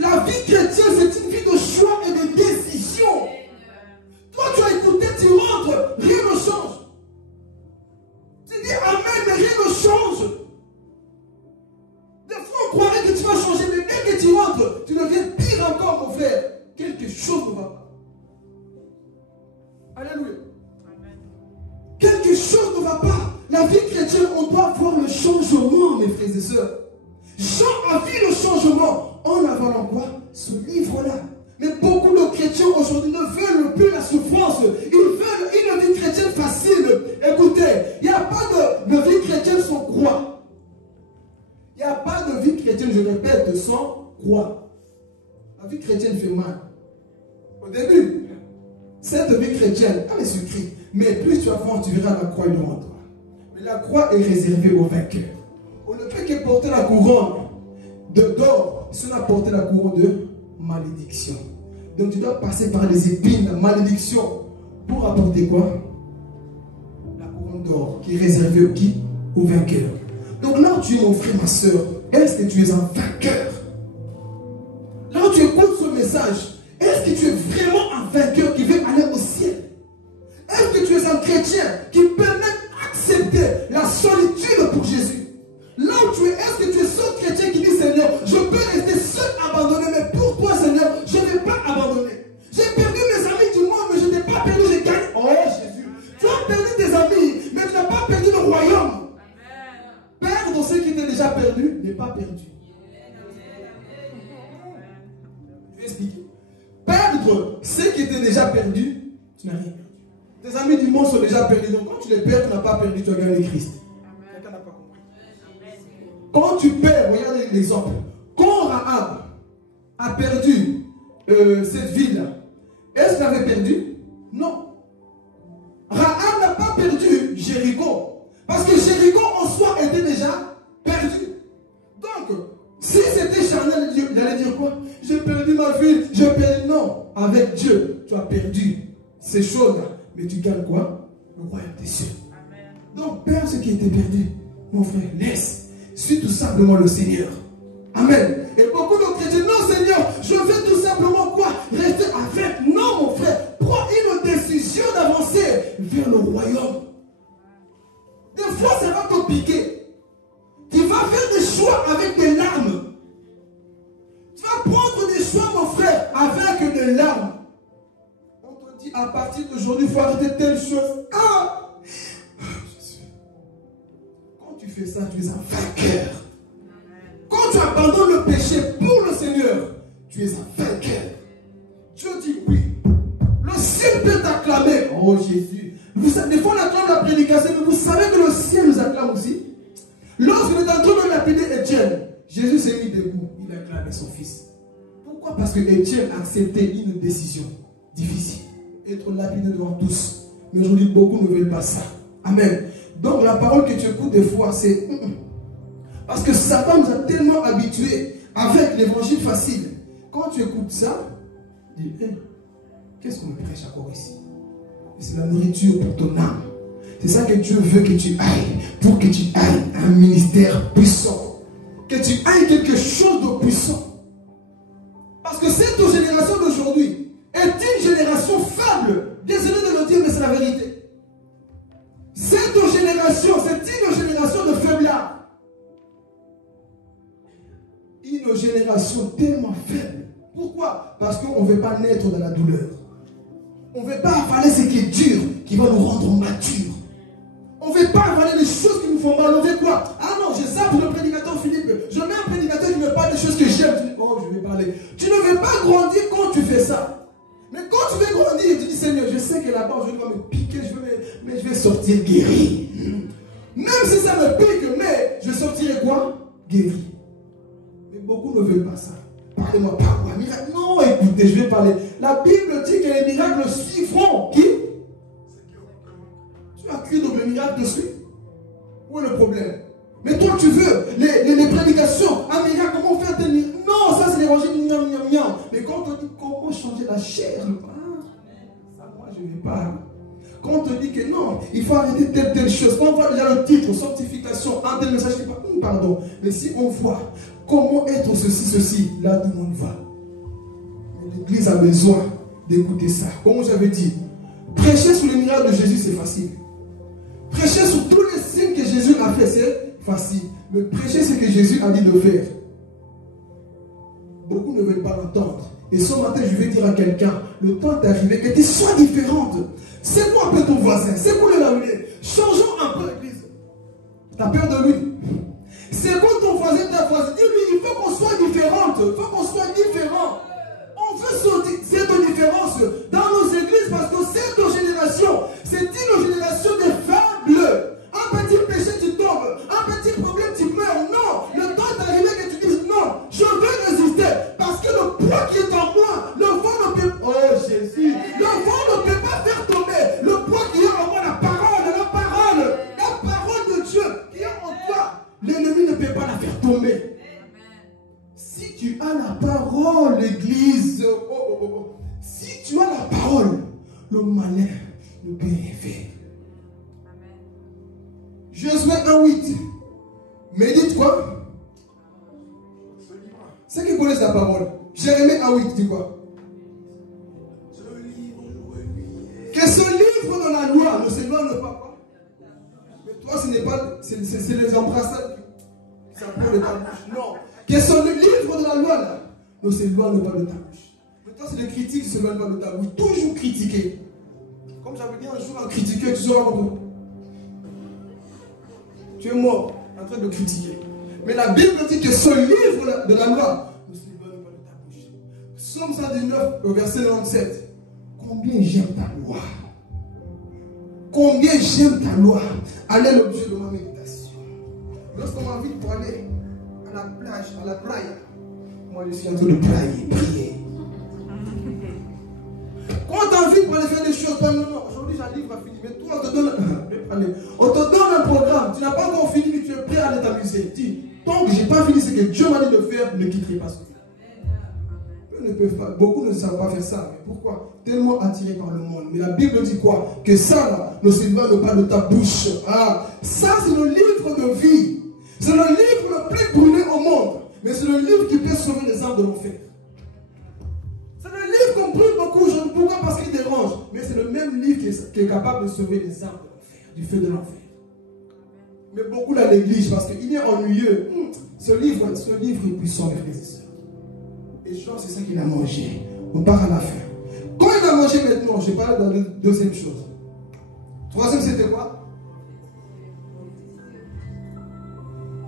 La vie chrétienne, c'est une vie de choix et de décision. Toi, tu as écouté, tu rentres, rien ne change. Tu dis amen, mais rien ne change. Des fois, on croirait que tu vas changer, mais dès que tu rentres, tu deviens pire encore, mon frère. Quelque chose ne va pas. Alléluia. Amen. Quelque chose ne va pas. La vie chrétienne, on doit voir le changement, mes frères et sœurs. Jean a vu le changement en avalant quoi? Ce livre-là. Mais beaucoup de chrétiens aujourd'hui ne veulent plus la souffrance. Ils veulent une vie chrétienne facile. Écoutez, il n'y a pas de vie chrétienne sans croix. Il n'y a pas de vie chrétienne, je répète, sans croix. La vie chrétienne fait mal. Au début, cette vie chrétienne, elle est sucrée. Mais plus tu avances, tu verras la croix devant toi. Mais la croix est réservée aux vainqueurs. On ne peut que porter la couronne d'or si on a porté la couronne de malédiction. Donc tu dois passer par les épines, la malédiction, pour apporter quoi? La couronne d'or qui est réservée aux qui? Aux vainqueurs. Donc là où tu es, mon frère, ma soeur, est-ce que tu es un vainqueur? Là où tu écoutes ce message, est-ce que tu es vraiment un vainqueur qui veut aller au ciel? Est-ce que tu es un chrétien qui peut même accepter la solitude pour Jésus? Là où tu es, est-ce que tu es ce chrétien qui dit Seigneur, je peux rester seul, abandonné, mais pour toi Seigneur, je ne vais pas abandonner. J'ai perdu mes amis du monde, mais je n'ai pas perdu les gagnes. Oh Jésus, tu as perdu tes amis, mais tu n'as pas perdu le royaume. Perdre ce qui t'est déjà perdu n'est pas perdu. Je vais expliquer. Perdre ce qui était déjà perdu, tu n'as rien perdu. Tes amis du monde sont déjà perdus, donc quand tu les perds, tu n'as pas perdu, tu as gagné Christ. Quelqu'un n'a pas compris. Quand tu perds, regardez l'exemple. Quand Rahab a perdu cette ville, est-ce qu'elle avait perdu? Non. Rahab n'a pas perdu Jéricho. Parce que Jéricho en soi était déjà perdu. Donc, si c'était charnel, il allait dire quoi? J'ai perdu ma ville, j'ai perdu. Non. Avec Dieu, tu as perdu ces choses-là. Mais tu gagnes quoi? Le royaume des cieux. Amen. Donc, perds ce qui était perdu. Mon frère, laisse. Suis tout simplement le Seigneur. Amen. Et beaucoup de chrétiens, non Seigneur, je veux tout simplement quoi? Rester avec. Non mon frère, prends une décision d'avancer vers le royaume. Des fois ça va te piquer. Tu vas faire des choix avec des larmes. Tu vas prendre des choix mon frère avec des larmes. On te dit à partir d'aujourd'hui il faut arrêter telle chose. Quand tu fais ça, tu es un vainqueur. Quand tu abandonnes le péché pour le Seigneur, tu es un vainqueur. Dieu dit oui. Le ciel peut t'acclamer. Oh Jésus. Vous savez, des fois on acclame la prédication, mais vous savez que le ciel nous acclame aussi. Lorsqu'il est en train de lapider Étienne, Jésus s'est mis debout. Il a acclamé son fils. Pourquoi? Parce que Étienne a accepté une décision difficile. Être lapidé devant tous. Mais aujourd'hui, beaucoup ne veulent pas ça. Amen. Donc la parole que tu écoutes des fois, c'est... Parce que Satan nous a tellement habitués avec l'évangile facile. Quand tu écoutes ça, tu dis, hey, qu'est-ce qu'on me prêche encore ici? C'est la nourriture pour ton âme. C'est ça que Dieu veut que tu ailles. Pour que tu ailles à un ministère puissant. Que tu ailles quelque chose de puissant. Parce que cette génération d'aujourd'hui est une génération faible. Désolé de le dire, mais c'est la vérité. Cette génération, c'est une génération de faiblards. Une génération tellement faible. Pourquoi? Parce qu'on ne veut pas naître dans la douleur. On ne veut pas avaler ce qui est dur, qui va nous rendre matures. On ne veut pas avaler les choses qui nous font mal. On veut quoi? Ah non, je zappe le prédicateur Philippe. Je mets un prédicateur qui me parle des choses que j'aime. Tu dis, oh, je vais parler. Tu ne veux pas grandir quand tu fais ça. Mais quand tu veux grandir, tu dis, Seigneur, je sais que là-bas, je vais me piquer, mais je vais sortir guéri. Même si ça me pique, mais je sortirai quoi? Guéri. Mais beaucoup ne veulent pas ça. Parlez-moi, parle-moi, miracle. Non, écoutez, je vais parler. La Bible dit que les miracles suivront qui? Tu as cru donc le miracle de suite? Où est le problème? Mais toi, tu veux les prédications, un miracle, comment faire tes miracles? Non, ça c'est l'évangile, mais quand on dit comment changer la chair, ça, moi je vais pas. Quand on te dit que non, il faut arrêter telle chose, quand on voit déjà le titre, sanctification, un tel message, pardon. Mais si on voit comment être ceci, là tout le monde va. L'Église a besoin d'écouter ça. Comme j'avais dit, prêcher sur les miracles de Jésus, c'est facile. Prêcher sur tous les signes que Jésus a fait, c'est facile. Mais prêcher ce que Jésus a dit de faire, beaucoup ne veulent pas l'entendre. Et ce matin, je vais dire à quelqu'un, le temps est arrivé que tu sois différente. C'est quoi un peu ton voisin? C'est quoi le changeons un peu l'église. Tu as peur de lui? C'est quoi ton voisin, ta voisine? Dis-lui, il faut qu'on soit différente. Il faut qu'on soit différent. On veut sortir cette différence dans nos églises parce que cette génération, c'est une génération de faibles. Un petit péché, tu tombes. Un petit problème, tu meurs. Non, le temps est arrivé que tu dises non, je veux résister. Parce que le poids qui est en moi, le vent ne peut pas. Oh Jésus, le vent ne peut pas faire tomber. Le poids qui est en moi, la parole de Dieu qui est en toi, l'ennemi ne peut pas la faire tomber. Si tu as la parole, l'église, si tu as la parole, le malin ne peut rien faire. Josué 1:8. Médite quoi? Ceux qui connaissent la parole. Jérémie 1:8, dis quoi? Que ce livre de la loi ne s'éloigne pas quoi? Mais toi, ce n'est pas. C'est les embrassades qui s'approchent de ta bouche. Non. Que ce livre de la loi là ne s'éloigne pas de ta bouche. Mais toi, c'est les critiques qui ne s'éloignent pas de ta bouche. Toujours critiquer. Comme j'avais dit un jour à critiquer, tu seras mort. Tu es mort en train de critiquer. Mais la Bible dit que ce livre de la loi ne s'éloigne pas de ta bouche. Psaume 119, verset 97. Combien j'aime ta loi. Combien j'aime ta loi. Allez l'objet de ma méditation. Lorsqu'on m'invite pour aller à la plage, à la playa, moi je suis en train de prier. Quand on t'invite pour aller faire des choses, non, aujourd'hui j'ai un livre à finir, mais toi on te donne un programme, tu n'as pas encore fini, mais tu es prêt à aller t'amuser. Dis, tant que je n'ai pas fini ce que Dieu m'a dit de faire, ne quitterai pas ce que ne peuvent pas, beaucoup ne savent pas faire ça. Mais pourquoi? Tellement attirés par le monde. Mais la Bible dit quoi? Que ça là, ne s'éloigne pas de ta bouche. Ah, ça c'est le livre de vie. C'est le livre le plus brûlé au monde. Mais c'est le livre qui peut sauver les âmes de l'enfer. C'est le livre qu'on brûle beaucoup aujourd'hui. Pourquoi? Parce qu'il dérange. Mais c'est le même livre qui est capable de sauver les âmes de l'enfer, du feu de l'enfer. Mais beaucoup la négligent parce qu'il est ennuyeux. Ce livre est puissant, mes frères et sœurs. Et Jean, c'est ça qu'il a mangé. On part à la fin. Quand il a mangé maintenant, je parle dans la deuxième chose. Troisième, c'était quoi?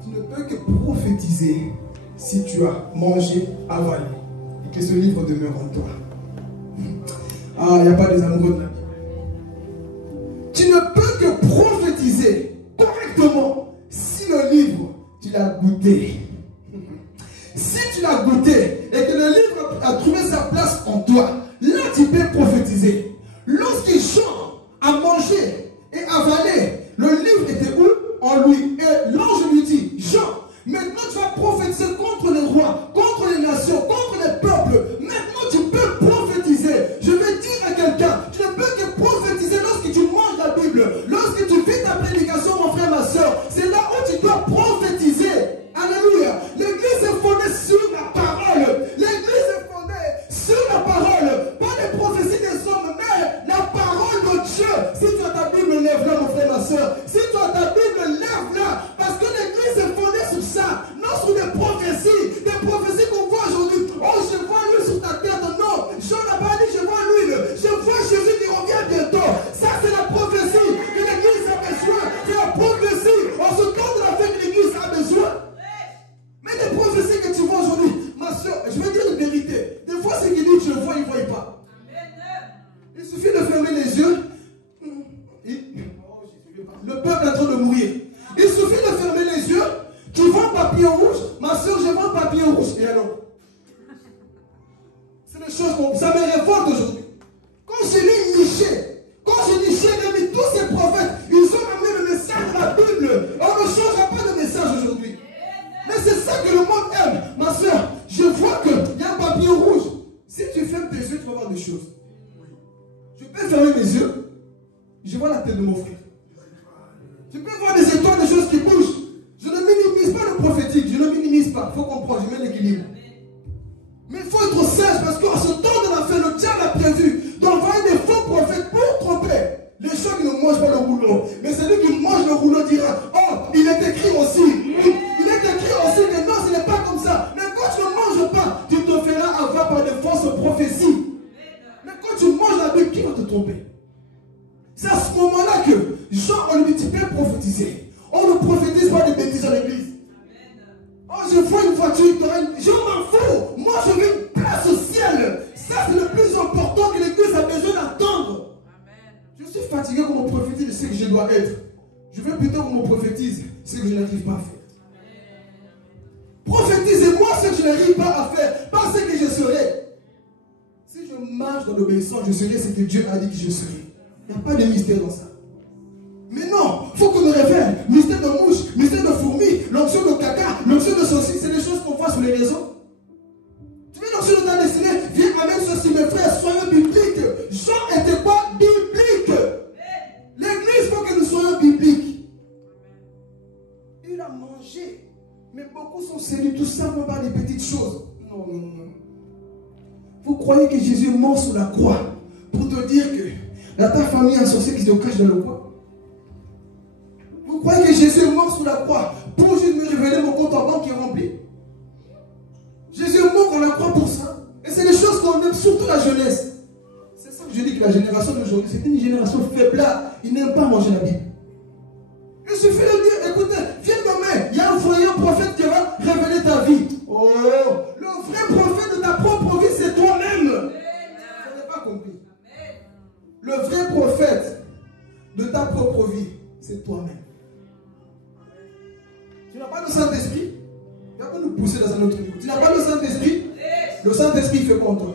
Tu ne peux que prophétiser si tu as mangé, avalé, et que ce livre demeure en toi. Ah, il n'y a pas des amoureux de la Bible. Tu ne peux que prophétiser correctement si le livre, tu l'as goûté. Si tu l'as goûté et que le livre a trouvé sa place en toi, là tu peux prophétiser. Lorsque Jean a mangé et avalé, le livre était où? En lui. Et l'ange lui dit, Jean, maintenant tu vas prophétiser contre les rois, contre les nations, contre les peuples. Maintenant tu peux prophétiser. Je vais dire à quelqu'un, tu ne peux que prophétiser lorsque tu manges la Bible. Lorsque tu fais ta prédication, mon frère, ma soeur, c'est là où tu dois prophétiser. Alléluia. L'église est fondée sur la parole. L'église est fondée sur la parole. Pas les prophéties des hommes, mais la parole de Dieu. Si tu as ta Bible, lève-la, mon frère, ma soeur. Si tu as ta Bible, lève-la. Parce que l'église est fondée sur ça. Non sur des prophéties qu'on voit aujourd'hui. Oh, je vois l'huile sur ta tête. Non, Jean n'a pas dit je vois l'huile. Je vois Jésus qui revient bientôt. Ça, c'est la prophétie que l'église a besoin. C'est la prophétie. En ce temps de la fin que l'église a besoin. Mais les prophéties que tu vois aujourd'hui, ma soeur, je vais dire une vérité. Des fois, c'est qu'il dit tu le vois, il ne voit pas. Il suffit de fermer les yeux. Le peuple est en train de mourir. Il suffit de fermer les yeux. Tu vois un papillon rouge. Ma soeur, je vois un papillon rouge. Et alors? C'est des choses comme ça me révolte aujourd'hui. Quand j'ai lu Michée, j'ai mis tous ces prophètes, ils ont amené le message de la Bible. On ne changera pas de message aujourd'hui. Mais c'est ça que le monde aime. Ma soeur, je vois qu'il y a un papillon rouge. Si tu fermes tes yeux, tu vas voir des choses. Je peux fermer mes yeux. Je vois la tête de mon frère. Tu peux voir des étoiles, des choses qui bougent. Je ne minimise pas le prophétique. Je ne minimise pas. Il faut comprendre, je mets l'équilibre. Mais il faut être sage parce qu'en ce temps de la fin, le diable a prévu d'envoyer des faux prophètes pour tromper les gens qui ne mangent pas le rouleau. Mais celui qui mange le rouleau dira, oh, il est écrit aussi. Il est écrit aussi que non, ce n'est pas comme ça. Mais quand tu ne manges pas, tu te feras avoir par des fausses prophéties. Mais quand tu manges la Bible, qui va te tromper? C'est à ce moment-là que Jean, on lui dit, tu peux prophétiser. On ne prophétise pas des bêtises à l'église. Oh, je vois une voiture, je m'en fous. Moi, je veux une place au ciel. Ça, c'est le plus important que l'église a besoin d'entendre. Je suis fatigué qu'on me prophétise de ce que je dois être. Je veux plutôt qu'on me prophétise ce que je n'arrive pas à faire. Prophétisez-moi ce que je n'arrive pas à faire, pas ce que je serai. Si je marche dans l'obéissance, je serai ce que Dieu a dit que je serai. Il n'y a pas de mystère dans ça. Mais non, il faut qu'on me révèle. Mystère de mouche, mystère de fourmi, l'onction de caca, l'onction de saucisse, c'est des choses qu'on voit sur les réseaux. Tu veux l'onction de ta destinée? Viens avec ceci, mes frères, soyons bibliques. Jean n'était pas biblique. L'église, il faut que nous soyons bibliques. Il a mangé. Mais beaucoup sont séduits tout simplement par des petites choses. Non, non, non. Vous croyez que Jésus est mort sur la croix pour te dire que dans ta famille, il y a un sorcier qui se cache dans le coin? Vous croyez que Jésus est mort sur la croix pour juste me révéler mon compte en banque qui est rempli? Jésus est mort sur la croix pour ça. Et c'est des choses qu'on aime, surtout la jeunesse. C'est ça que je dis que la génération d'aujourd'hui, c'est une génération faible. Ils n'aiment pas manger la Bible. Il suffit de dire, écoutez, viens demain, il y a un vrai prophète qui va révéler ta vie. Oh, le vrai prophète de ta propre vie, c'est toi-même. Vous n'avez pas compris. Le vrai prophète de ta propre vie, c'est toi-même. Tu n'as pas le Saint-Esprit? Tu vas pas nous pousser dans un autre niveau. Tu n'as pas le Saint-Esprit? Le Saint-Esprit fait quoi en toi?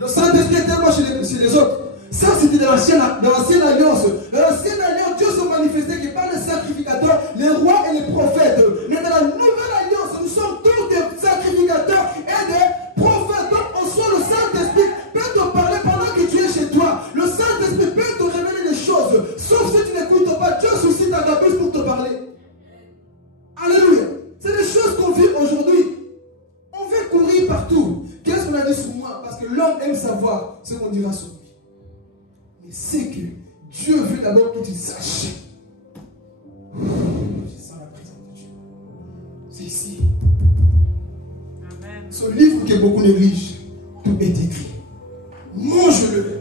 Le Saint-Esprit était moi chez les autres. Ça, c'était dans l'ancienne alliance. Dans l'ancienne alliance, Dieu se manifestait que par les sacrificateurs, les rois et les prophètes. Mais dans la nouvelle alliance, nous sommes tous des sacrificateurs et des prophètes. Donc, en soi, le Saint-Esprit peut te parler pendant que tu es chez toi. Le Saint-Esprit peut te révéler des choses. Sauf si tu n'écoutes pas, Dieu suscite ta bouche pour te parler. Alléluia. C'est des choses qu'on vit aujourd'hui. On veut courir partout. Qu'est-ce qu'on a dit sur moi? Parce que l'homme aime savoir ce qu'on dira sur lui. Mais c'est que Dieu veut d'abord que tu saches. Je sens la présence de Dieu. C'est ici. Amen. Ce livre que beaucoup négligent, tout est écrit. Mange-le.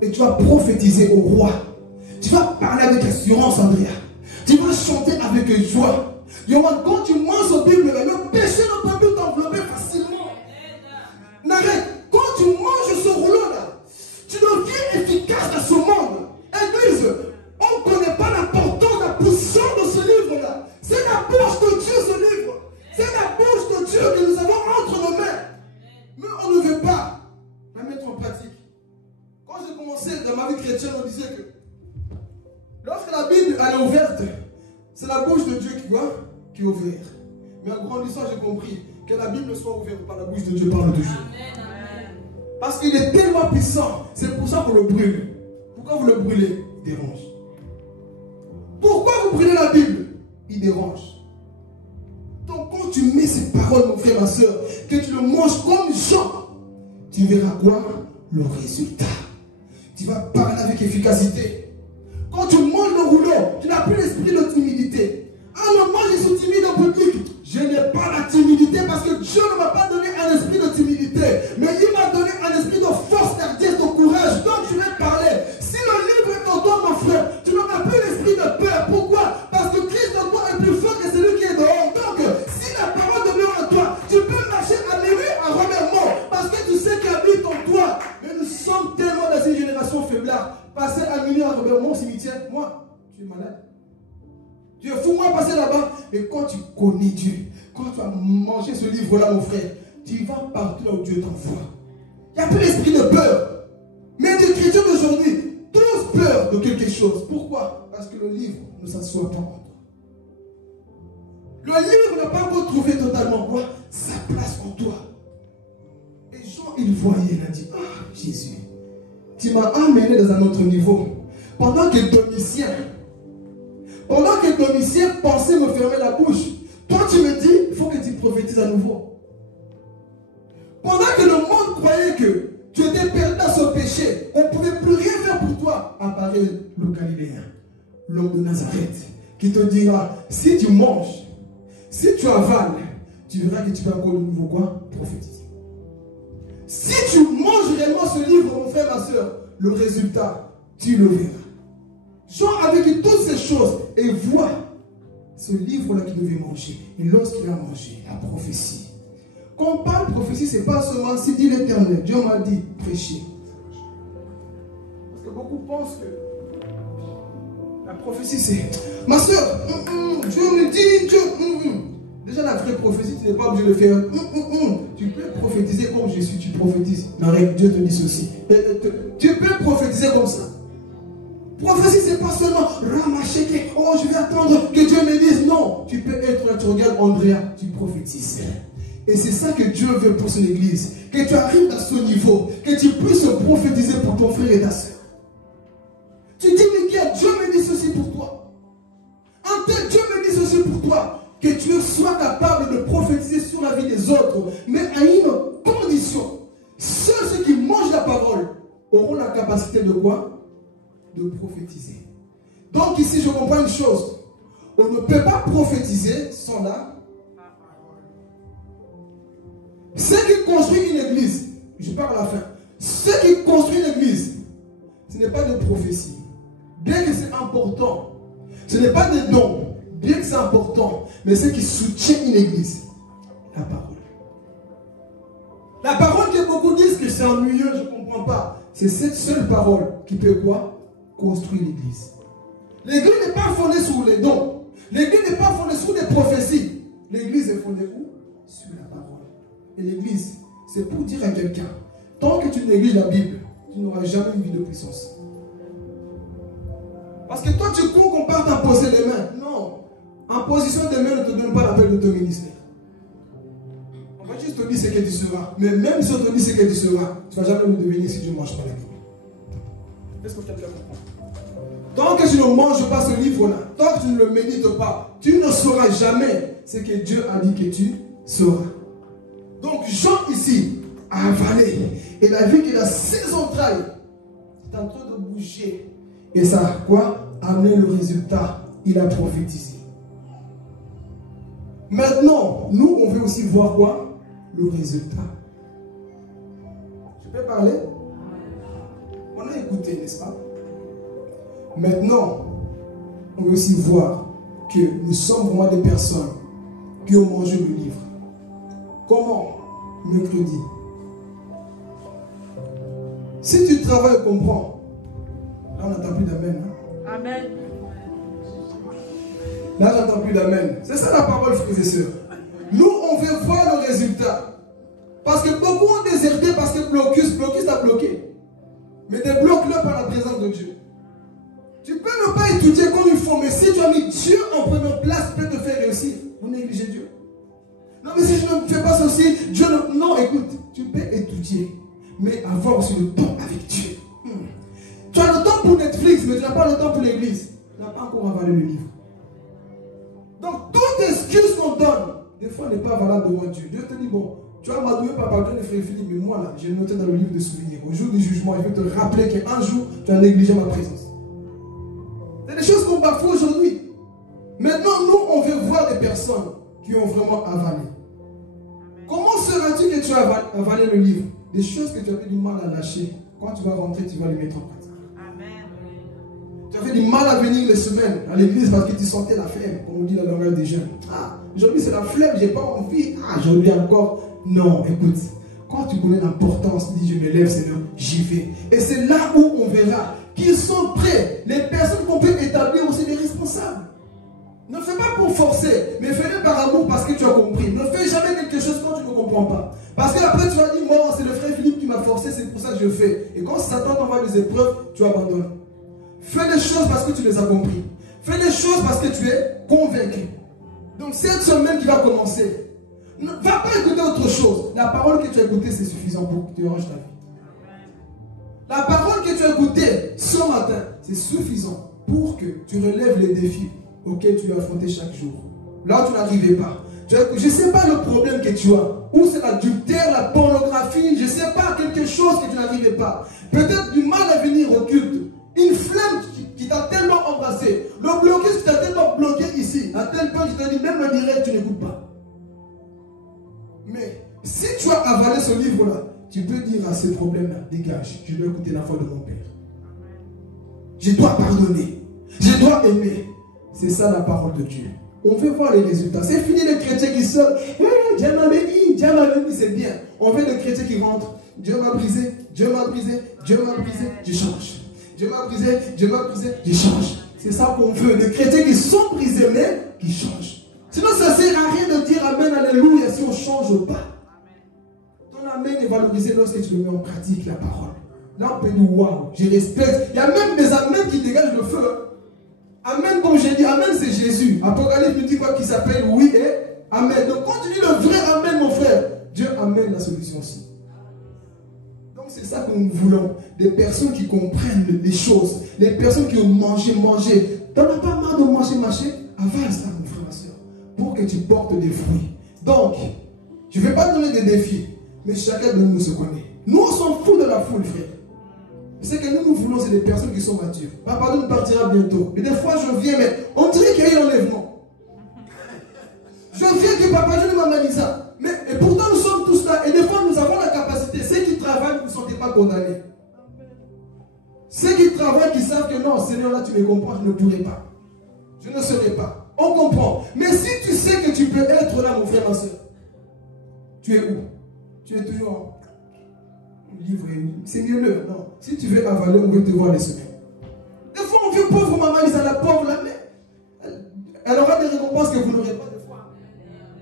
Et tu vas prophétiser au roi. Tu vas parler avec assurance, Andrea. Tu vas chanter avec joie. Quand tu manges la Bible, le péché ne peut plus t'envelopper facilement. N'arrête. Quand tu manges ce rouleau-là, efficace dans ce monde. Église, on ne connaît pas l'importance, la puissance de ce livre-là. C'est la bouche de Dieu, ce livre. C'est la bouche de Dieu que nous avons entre nos mains. Mais on ne veut pas la mettre en pratique. Quand j'ai commencé dans ma vie chrétienne, on disait que lorsque la Bible elle est ouverte, c'est la bouche de Dieu qui est ouverte. Mais en grandissant, j'ai compris que la Bible soit ouverte par la bouche de Dieu parle toujours. Parce qu'il est tellement puissant, c'est pour ça qu'on le brûle. Pourquoi vous le brûlez? Il dérange. Pourquoi vous brûlez la Bible? Il dérange. Donc quand tu mets ces paroles, mon frère, ma soeur, que tu le manges comme Jean, tu verras quoi? Le résultat. Tu vas parler avec efficacité. Quand tu manges le rouleau, tu n'as plus l'esprit de timidité. Ah non, moi je suis timide en public. Je n'ai pas la timidité parce que Dieu ne m'a pas donné un esprit de timidité. Mais il m'a donné un esprit de force, d'ardesse, de courage. Donc je vais parler. Si le livre est en toi, mon frère, tu n'auras plus l'esprit de peur. Pourquoi? Parce que Christ en toi est plus fort que celui qui est dehors. Donc si la parole demeure en toi, tu peux marcher à minuit en remerciement. Parce que tu sais qu'il habite en toi. Mais nous sommes tellement dans une génération faiblard. Passer à minuit en remerciement au cimetière, moi, tu es malade. Tu es fou, moi, passer là-bas. Mais quand tu connais Dieu, quand tu vas manger ce livre-là, mon frère, tu vas partout là où Dieu t'envoie. Il n'y a plus l'esprit de peur. Mais les chrétiens d'aujourd'hui, tous peur de quelque chose. Pourquoi? Parce que le livre ne s'assoit pas en toi. Le livre n'a pas encore trouvé totalement quoi? Sa place en toi. Et Jean, il voyait, il a dit, ah, Jésus, tu m'as amené dans un autre niveau. Pendant que Domitien pensait me fermer la bouche, toi tu me dis, il faut que tu prophétises à nouveau. Pendant que le monde croyait que tu étais perdu dans ce péché, on ne pouvait plus rien faire pour toi, apparaît le Galiléen, l'homme de Nazareth, qui te dira, si tu manges, si tu avales, tu verras que tu vas encore de nouveau quoi? Prophétiser. Si tu manges réellement ce livre, mon frère, ma soeur, le résultat, tu le verras. Jean a vécu toutes ces choses et voit ce livre-là qu'il devait manger. Et lorsqu'il a mangé, la prophétie. Quand on parle de prophétie, ce n'est pas seulement si dit l'Éternel. Dieu m'a dit, prêchez. Parce que beaucoup pensent que la prophétie, c'est ma soeur, Dieu me dit, Dieu. Déjà, la vraie prophétie, tu n'es pas obligé de faire. Tu peux prophétiser comme Jésus, tu prophétises. Mais Dieu te dit ceci. Tu peux prophétiser comme ça. Prophétie, c'est pas seulement ramacheke, oh je vais attendre que Dieu me dise. Non, tu peux être là, tu regardes Andrea, tu prophétises. Et c'est ça que Dieu veut pour son église. Que tu arrives à ce niveau, que tu puisses prophétiser pour ton frère et ta soeur. Tu dis, Miguel, Dieu me dit ceci pour toi. En tel, Dieu me dit ceci pour toi. Que tu sois capable de prophétiser sur la vie des autres, mais à une condition. Ceux qui mangent la parole auront la capacité de quoi? De prophétiser. Donc ici je comprends une chose. On ne peut pas prophétiser sans la parole. Ceux qui construisent une église, je parle à la fin, ceux qui construisent une église, ce n'est pas des prophéties. Bien que c'est important, ce n'est pas des dons, bien que c'est important, mais ceux qui soutiennent une église, la parole. La parole que beaucoup disent que c'est ennuyeux, je ne comprends pas. C'est cette seule parole qui peut quoi? Construire l'église. L'église n'est pas fondée sur les dons. L'église n'est pas fondée sur des prophéties. L'église est fondée où? Sur la parole. Et l'église, c'est pour dire à quelqu'un, tant que tu négliges la Bible, tu n'auras jamais une vie de puissance. Parce que toi tu cours qu'on part t'imposer les mains. Non. En position des mains ne te donne pas l'appel de ton ministère. On va juste te dire ce que tu seras. Mais même si on te dit ce que tu seras, tu ne vas jamais le devenir si tu ne manges pas la Bible. Est-ce que tu as bien compris? Tant que tu ne manges pas ce livre-là, tant que tu ne le médites pas, tu ne sauras jamais ce que Dieu a dit que tu sauras. Donc Jean ici a avalé. Et la vie qu'il a ses entrailles est en train de bouger. Et ça a quoi? Amené le résultat. Il a prophétisé. Maintenant, nous, on veut aussi voir quoi? Le résultat. Je peux parler? On a écouté, n'est-ce pas? Maintenant, on veut aussi voir que nous sommes vraiment des personnes qui ont mangé le livre. Comment? Mercredi. Si tu travailles et comprends Là, on n'entend plus d'amen. Hein? Amen. Là, j'entends plus d'amen. C'est ça la parole, frères et sœurs. Nous, on veut voir le résultat. Parce que beaucoup ont déserté parce que blocus t'a bloqué. Mais débloque-le par la présence de Dieu. Tu peux ne pas étudier comme il faut, mais si tu as mis Dieu en première place, peut te faire réussir. Vous négligez Dieu. Non, mais si je ne fais pas ceci, Dieu ne... Non, écoute, tu peux étudier, mais avoir aussi le temps avec Dieu. Tu as le temps pour Netflix, mais tu n'as pas le temps pour l'église. Tu n'as pas encore avalé le livre. Donc, toute excuse qu'on donne, des fois, n'est pas valable devant Dieu. Dieu te dit, bon, tu as m'adoué par pardon et frère Philippe, mais moi là, j'ai noté dans le livre de souvenirs. Au jour du jugement, je vais te rappeler qu'un jour, tu as négligé ma présence. C'est des choses qu'on bafoue aujourd'hui. Maintenant, nous, on veut voir des personnes qui ont vraiment avalé. Comment seras-tu que tu as avalé le livre? Des choses que tu avais du mal à lâcher. Quand tu vas rentrer, tu vas les mettre en pratique. Amen. Tu avais du mal à venir les semaines à l'église parce que tu sentais la flemme, comme on dit dans le langage des jeunes. Ah, aujourd'hui c'est la flemme, j'ai pas envie. Ah, aujourd'hui encore. Non, écoute. Quand tu connais l'importance, dis je me lève, Seigneur, j'y vais. Et c'est là où on verra qu'ils sont prêts. Les personnes qu'on peut établir aussi des responsables. Ne fais pas pour forcer, mais fais-le par amour parce que tu as compris. Ne fais jamais quelque chose quand tu ne comprends pas. Parce qu'après tu vas dire, moi c'est le frère Philippe qui m'a forcé, c'est pour ça que je fais. Et quand Satan t'envoie des épreuves, tu abandonnes. Fais les choses parce que tu les as compris. Fais les choses parce que tu es convaincu. Donc cette semaine qui va commencer, ne va pas écouter autre chose. La parole que tu as écoutée, c'est suffisant pour que tu ranges ta vie. La parole que tu as écoutée ce matin, c'est suffisant pour que tu relèves les défis auxquels tu as affronté chaque jour. Là où tu n'arrivais pas. Je ne sais pas le problème que tu as. Ou c'est l'adultère, la pornographie, je ne sais pas, quelque chose que tu n'arrivais pas. Peut-être du mal à venir au culte. Une flamme qui t'a tellement embrassé. Le blocus qui t'a tellement bloqué ici. À tel point que tu t'as dit, même le direct, tu n'écoutes pas. Mais si tu as avalé ce livre-là, tu peux dire à ces problèmes-là, dégage, je dois écouter la voix de mon Père. Je dois pardonner. Je dois aimer. C'est ça la parole de Dieu. On veut voir les résultats. C'est fini les chrétiens qui sortent. Dieu m'a béni, c'est bien. On veut les chrétiens qui rentrent. Dieu m'a brisé, Dieu m'a brisé, Dieu m'a brisé, je change. Dieu m'a brisé, je change. C'est ça qu'on veut. Les chrétiens qui sont brisés, mais qui changent. Sinon, ça ne sert à rien de dire Amen, Alléluia, si on ne change pas. Ton Amen est valorisé lorsque tu le mets en pratique, la parole. Là, on peut dire waouh, je respecte. Il y a même des Amen qui dégagent le feu. Amen, comme j'ai dit, Amen, c'est Jésus. Apocalypse nous dit quoi? Qui s'appelle oui et Amen. Donc, quand tu dis le vrai Amen, mon frère, Dieu amène la solution aussi. Donc, c'est ça que nous voulons. Des personnes qui comprennent les choses. Les personnes qui ont mangé. T'en as pas marre de manger. Avale ça, mon frère, ma soeur, pour que tu portes des fruits. Donc, je ne vais pas donner des défis, mais chacun de nous se connaît. Nous, on s'en fout de la foule, frère. C'est que nous voulons, c'est des personnes qui sont matures. Papa nous partira bientôt. Et des fois, je viens, mais on dirait qu'il y a eu l'enlèvement. Je viens que Papa Dieu m'a dit ça. Mais et pourtant, nous sommes tous là. Et des fois, nous avons la capacité. Ceux qui travaillent, vous ne sentez pas condamnés. Ceux qui travaillent, qui savent que non, Seigneur, là, tu me comprends, je ne pourrai pas. Je ne serai pas. On comprend. Mais si tu sais que tu peux être là, mon frère, ma soeur, tu es où? Tu es toujours en livre. C'est mieux le. Non. Si tu veux avaler, on veut te voir les semaines. Des fois, on veut pauvre maman, Lisa, la pauvre là, mais elle aura des récompenses que vous n'aurez pas des fois.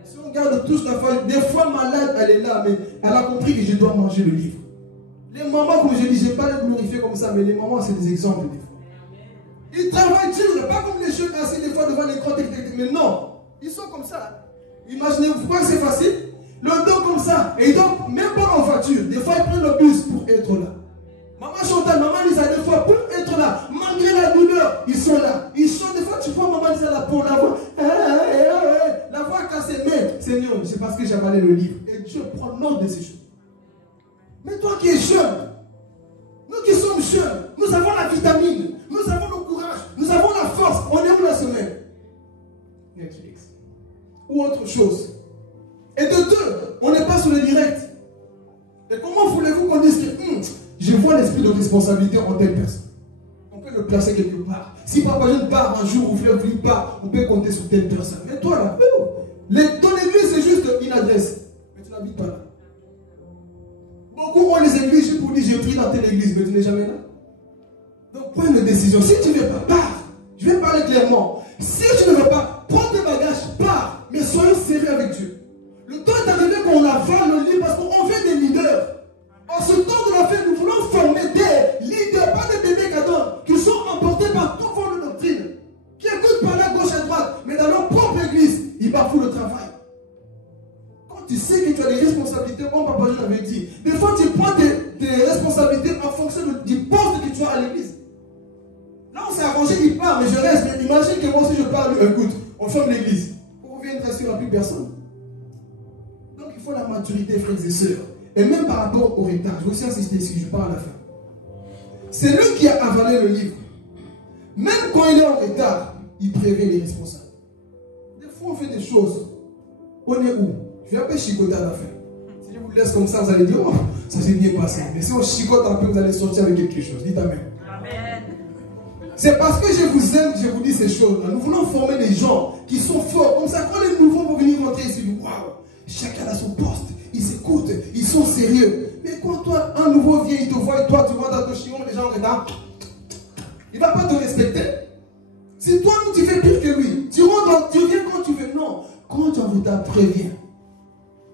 Si on regarde tous la foi, des fois malade, elle est là, mais elle a compris que je dois manger le livre. Les mamans, comme je dis, je ne vais pas les glorifier comme ça, mais les mamans, c'est des exemples des fois. Ils travaillent dur, pas comme les jeunes assis des fois devant l'écran, mais non, ils sont comme ça. Imaginez-vous pas que c'est facile. Le dos comme ça, et ils dorment même pas en voiture. Des fois, ils prennent le bus pour être là. Maman Chantal, maman Lisa, des fois, pour être là, malgré la douleur, ils sont là. Ils chantent, des fois, tu vois maman Lisa la peau, la voix, la voix cassée. Mais, Seigneur, c'est parce que j'ai avalé le livre. Et Dieu prend note de ces choses. Mais toi qui es jeune, nous qui sommes jeunes, nous avons la vitamine, nous avons le courage, nous avons la force. On est où la semaine? Netflix. Ou autre chose. Et de deux, on n'est pas sur le direct. Et comment voulez-vous qu'on dise que je vois l'esprit de responsabilité en telle personne? On peut le placer quelque part. Si Papa Jeune part un jour ou Fleur Philippe part, on peut compter sur telle personne. Mais toi là, ton église c'est juste une adresse. Mais tu n'habites pas là. Beaucoup ont les églises pour dire je prie dans telle église, mais tu n'es jamais là. Donc prends une décision. Si tu ne veux pas, pars. Je vais parler clairement. Si tu ne veux pas, prends tes bagages, pars. Mais soyons sérieux avec Dieu. Le temps est arrivé qu'on avale le livre parce qu'on veut des leaders. En ce temps de la fête, nous voulons former des leaders, pas des bébés cadons, qui sont emportés par toute forme de doctrine, qui écoutent parler à gauche et à droite, mais dans leur propre église, ils bafouent le travail. Quand tu sais que tu as des responsabilités, comme Papa Jean avait dit, des fois tu prends tes responsabilités en fonction du poste que tu as à l'église. Là, on s'est arrangé, il part, mais je reste. Mais imagine que moi, si je parle, écoute, on ferme l'église. On revient rester, il n'y aura plus personne. Donc, il faut la maturité, frères et sœurs. Et même par rapport au retard, je vais aussi insister ici, je parle à la fin. C'est lui qui a avalé le livre. Même quand il est en retard, il prévient les responsables. Des fois, on fait des choses. On est où? Je vais un peu chicoter à la fin. Si je vous laisse comme ça, vous allez dire, oh, ça s'est bien passé. Mais si on chicote un peu, vous allez sortir avec quelque chose. Dites Amen. Amen. C'est parce que je vous aime que je vous dis ces choses-là. Nous voulons former des gens qui sont forts. Comme ça, quand les nouveaux vont venir montrer ici, waouh, chacun a son poste. Ils s'écoutent, ils sont sérieux. Mais quand toi, un nouveau vient, il te voit et toi, tu vois dans ton chignon, les gens regardent. Il ne va pas te respecter. Si toi, tu fais pire que lui, tu viens quand tu veux. Non, quand tu en retard, préviens.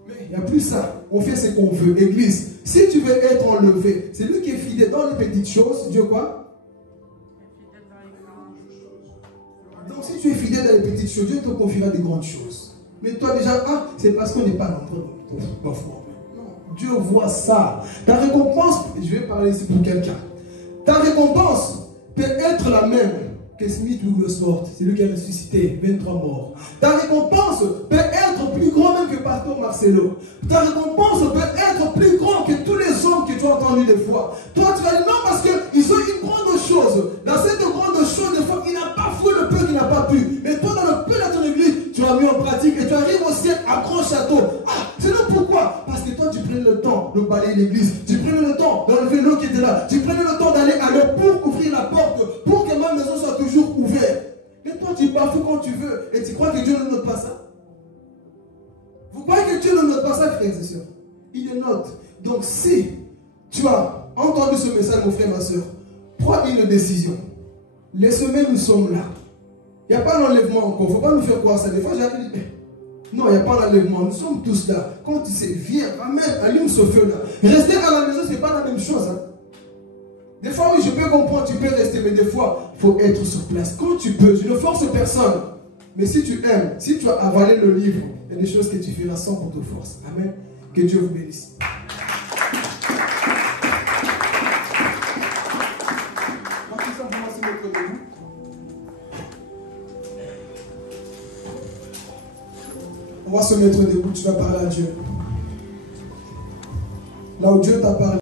Mais il n'y a plus ça. On fait ce qu'on veut. Église, si tu veux être enlevé, c'est lui qui est fidèle dans les petites choses. Dieu quoi? Donc si tu es fidèle dans les petites choses, Dieu te confiera des grandes choses. Mais toi déjà, c'est parce qu'on n'est pas nombreux. Non, Dieu voit ça. Ta récompense, je vais parler ici pour quelqu'un. Ta récompense peut être la même que Smith Wigglesworth. C'est lui qui a ressuscité, 23 morts. Ta récompense peut être plus grande même que Pasteur Marcelo. Ta récompense peut être plus grande que tous les hommes que tu as entendus des fois. Toi, tu vas dire non parce qu'ils ont une grande chose. Dans cette grande chose, des fois, il n'a pas fait le peu qu'il n'a pas pu. Mais toi, dans le peu de ton église, tu as mis en pratique et tu arrives au ciel à grand château. C'est là pourquoi? Parce que toi, tu prenais le temps de balayer l'église. Tu prenais le temps d'enlever l'eau qui était là. Tu prenais le temps d'aller à l'heure pour ouvrir la porte, pour que ma maison soit toujours ouverte. Mais toi, tu bafoues quand tu veux et tu crois que Dieu ne note pas ça? Vous croyez que Dieu ne note pas ça, frères et sœurs? Il le note. Donc, si tu as entendu ce message, mon frère, ma soeur, prends une décision. Les semaines, nous sommes là. Il n'y a pas d'enlèvement encore. Il ne faut pas nous faire croire ça. Des fois, j'ai dit, non, il n'y a pas d'enlèvement. Nous sommes tous là. Quand tu sais, viens, amène, allume ce feu-là. Rester à la maison, ce n'est pas la même chose. Hein. Des fois, oui, je peux comprendre, tu peux rester, mais des fois, il faut être sur place. Quand tu peux, je ne force personne. Mais si tu aimes, si tu as avalé le livre, il y a des choses que tu feras sans pour te force. Amen. Que Dieu vous bénisse. On va se mettre debout, tu vas parler à Dieu. Là où Dieu t'a parlé.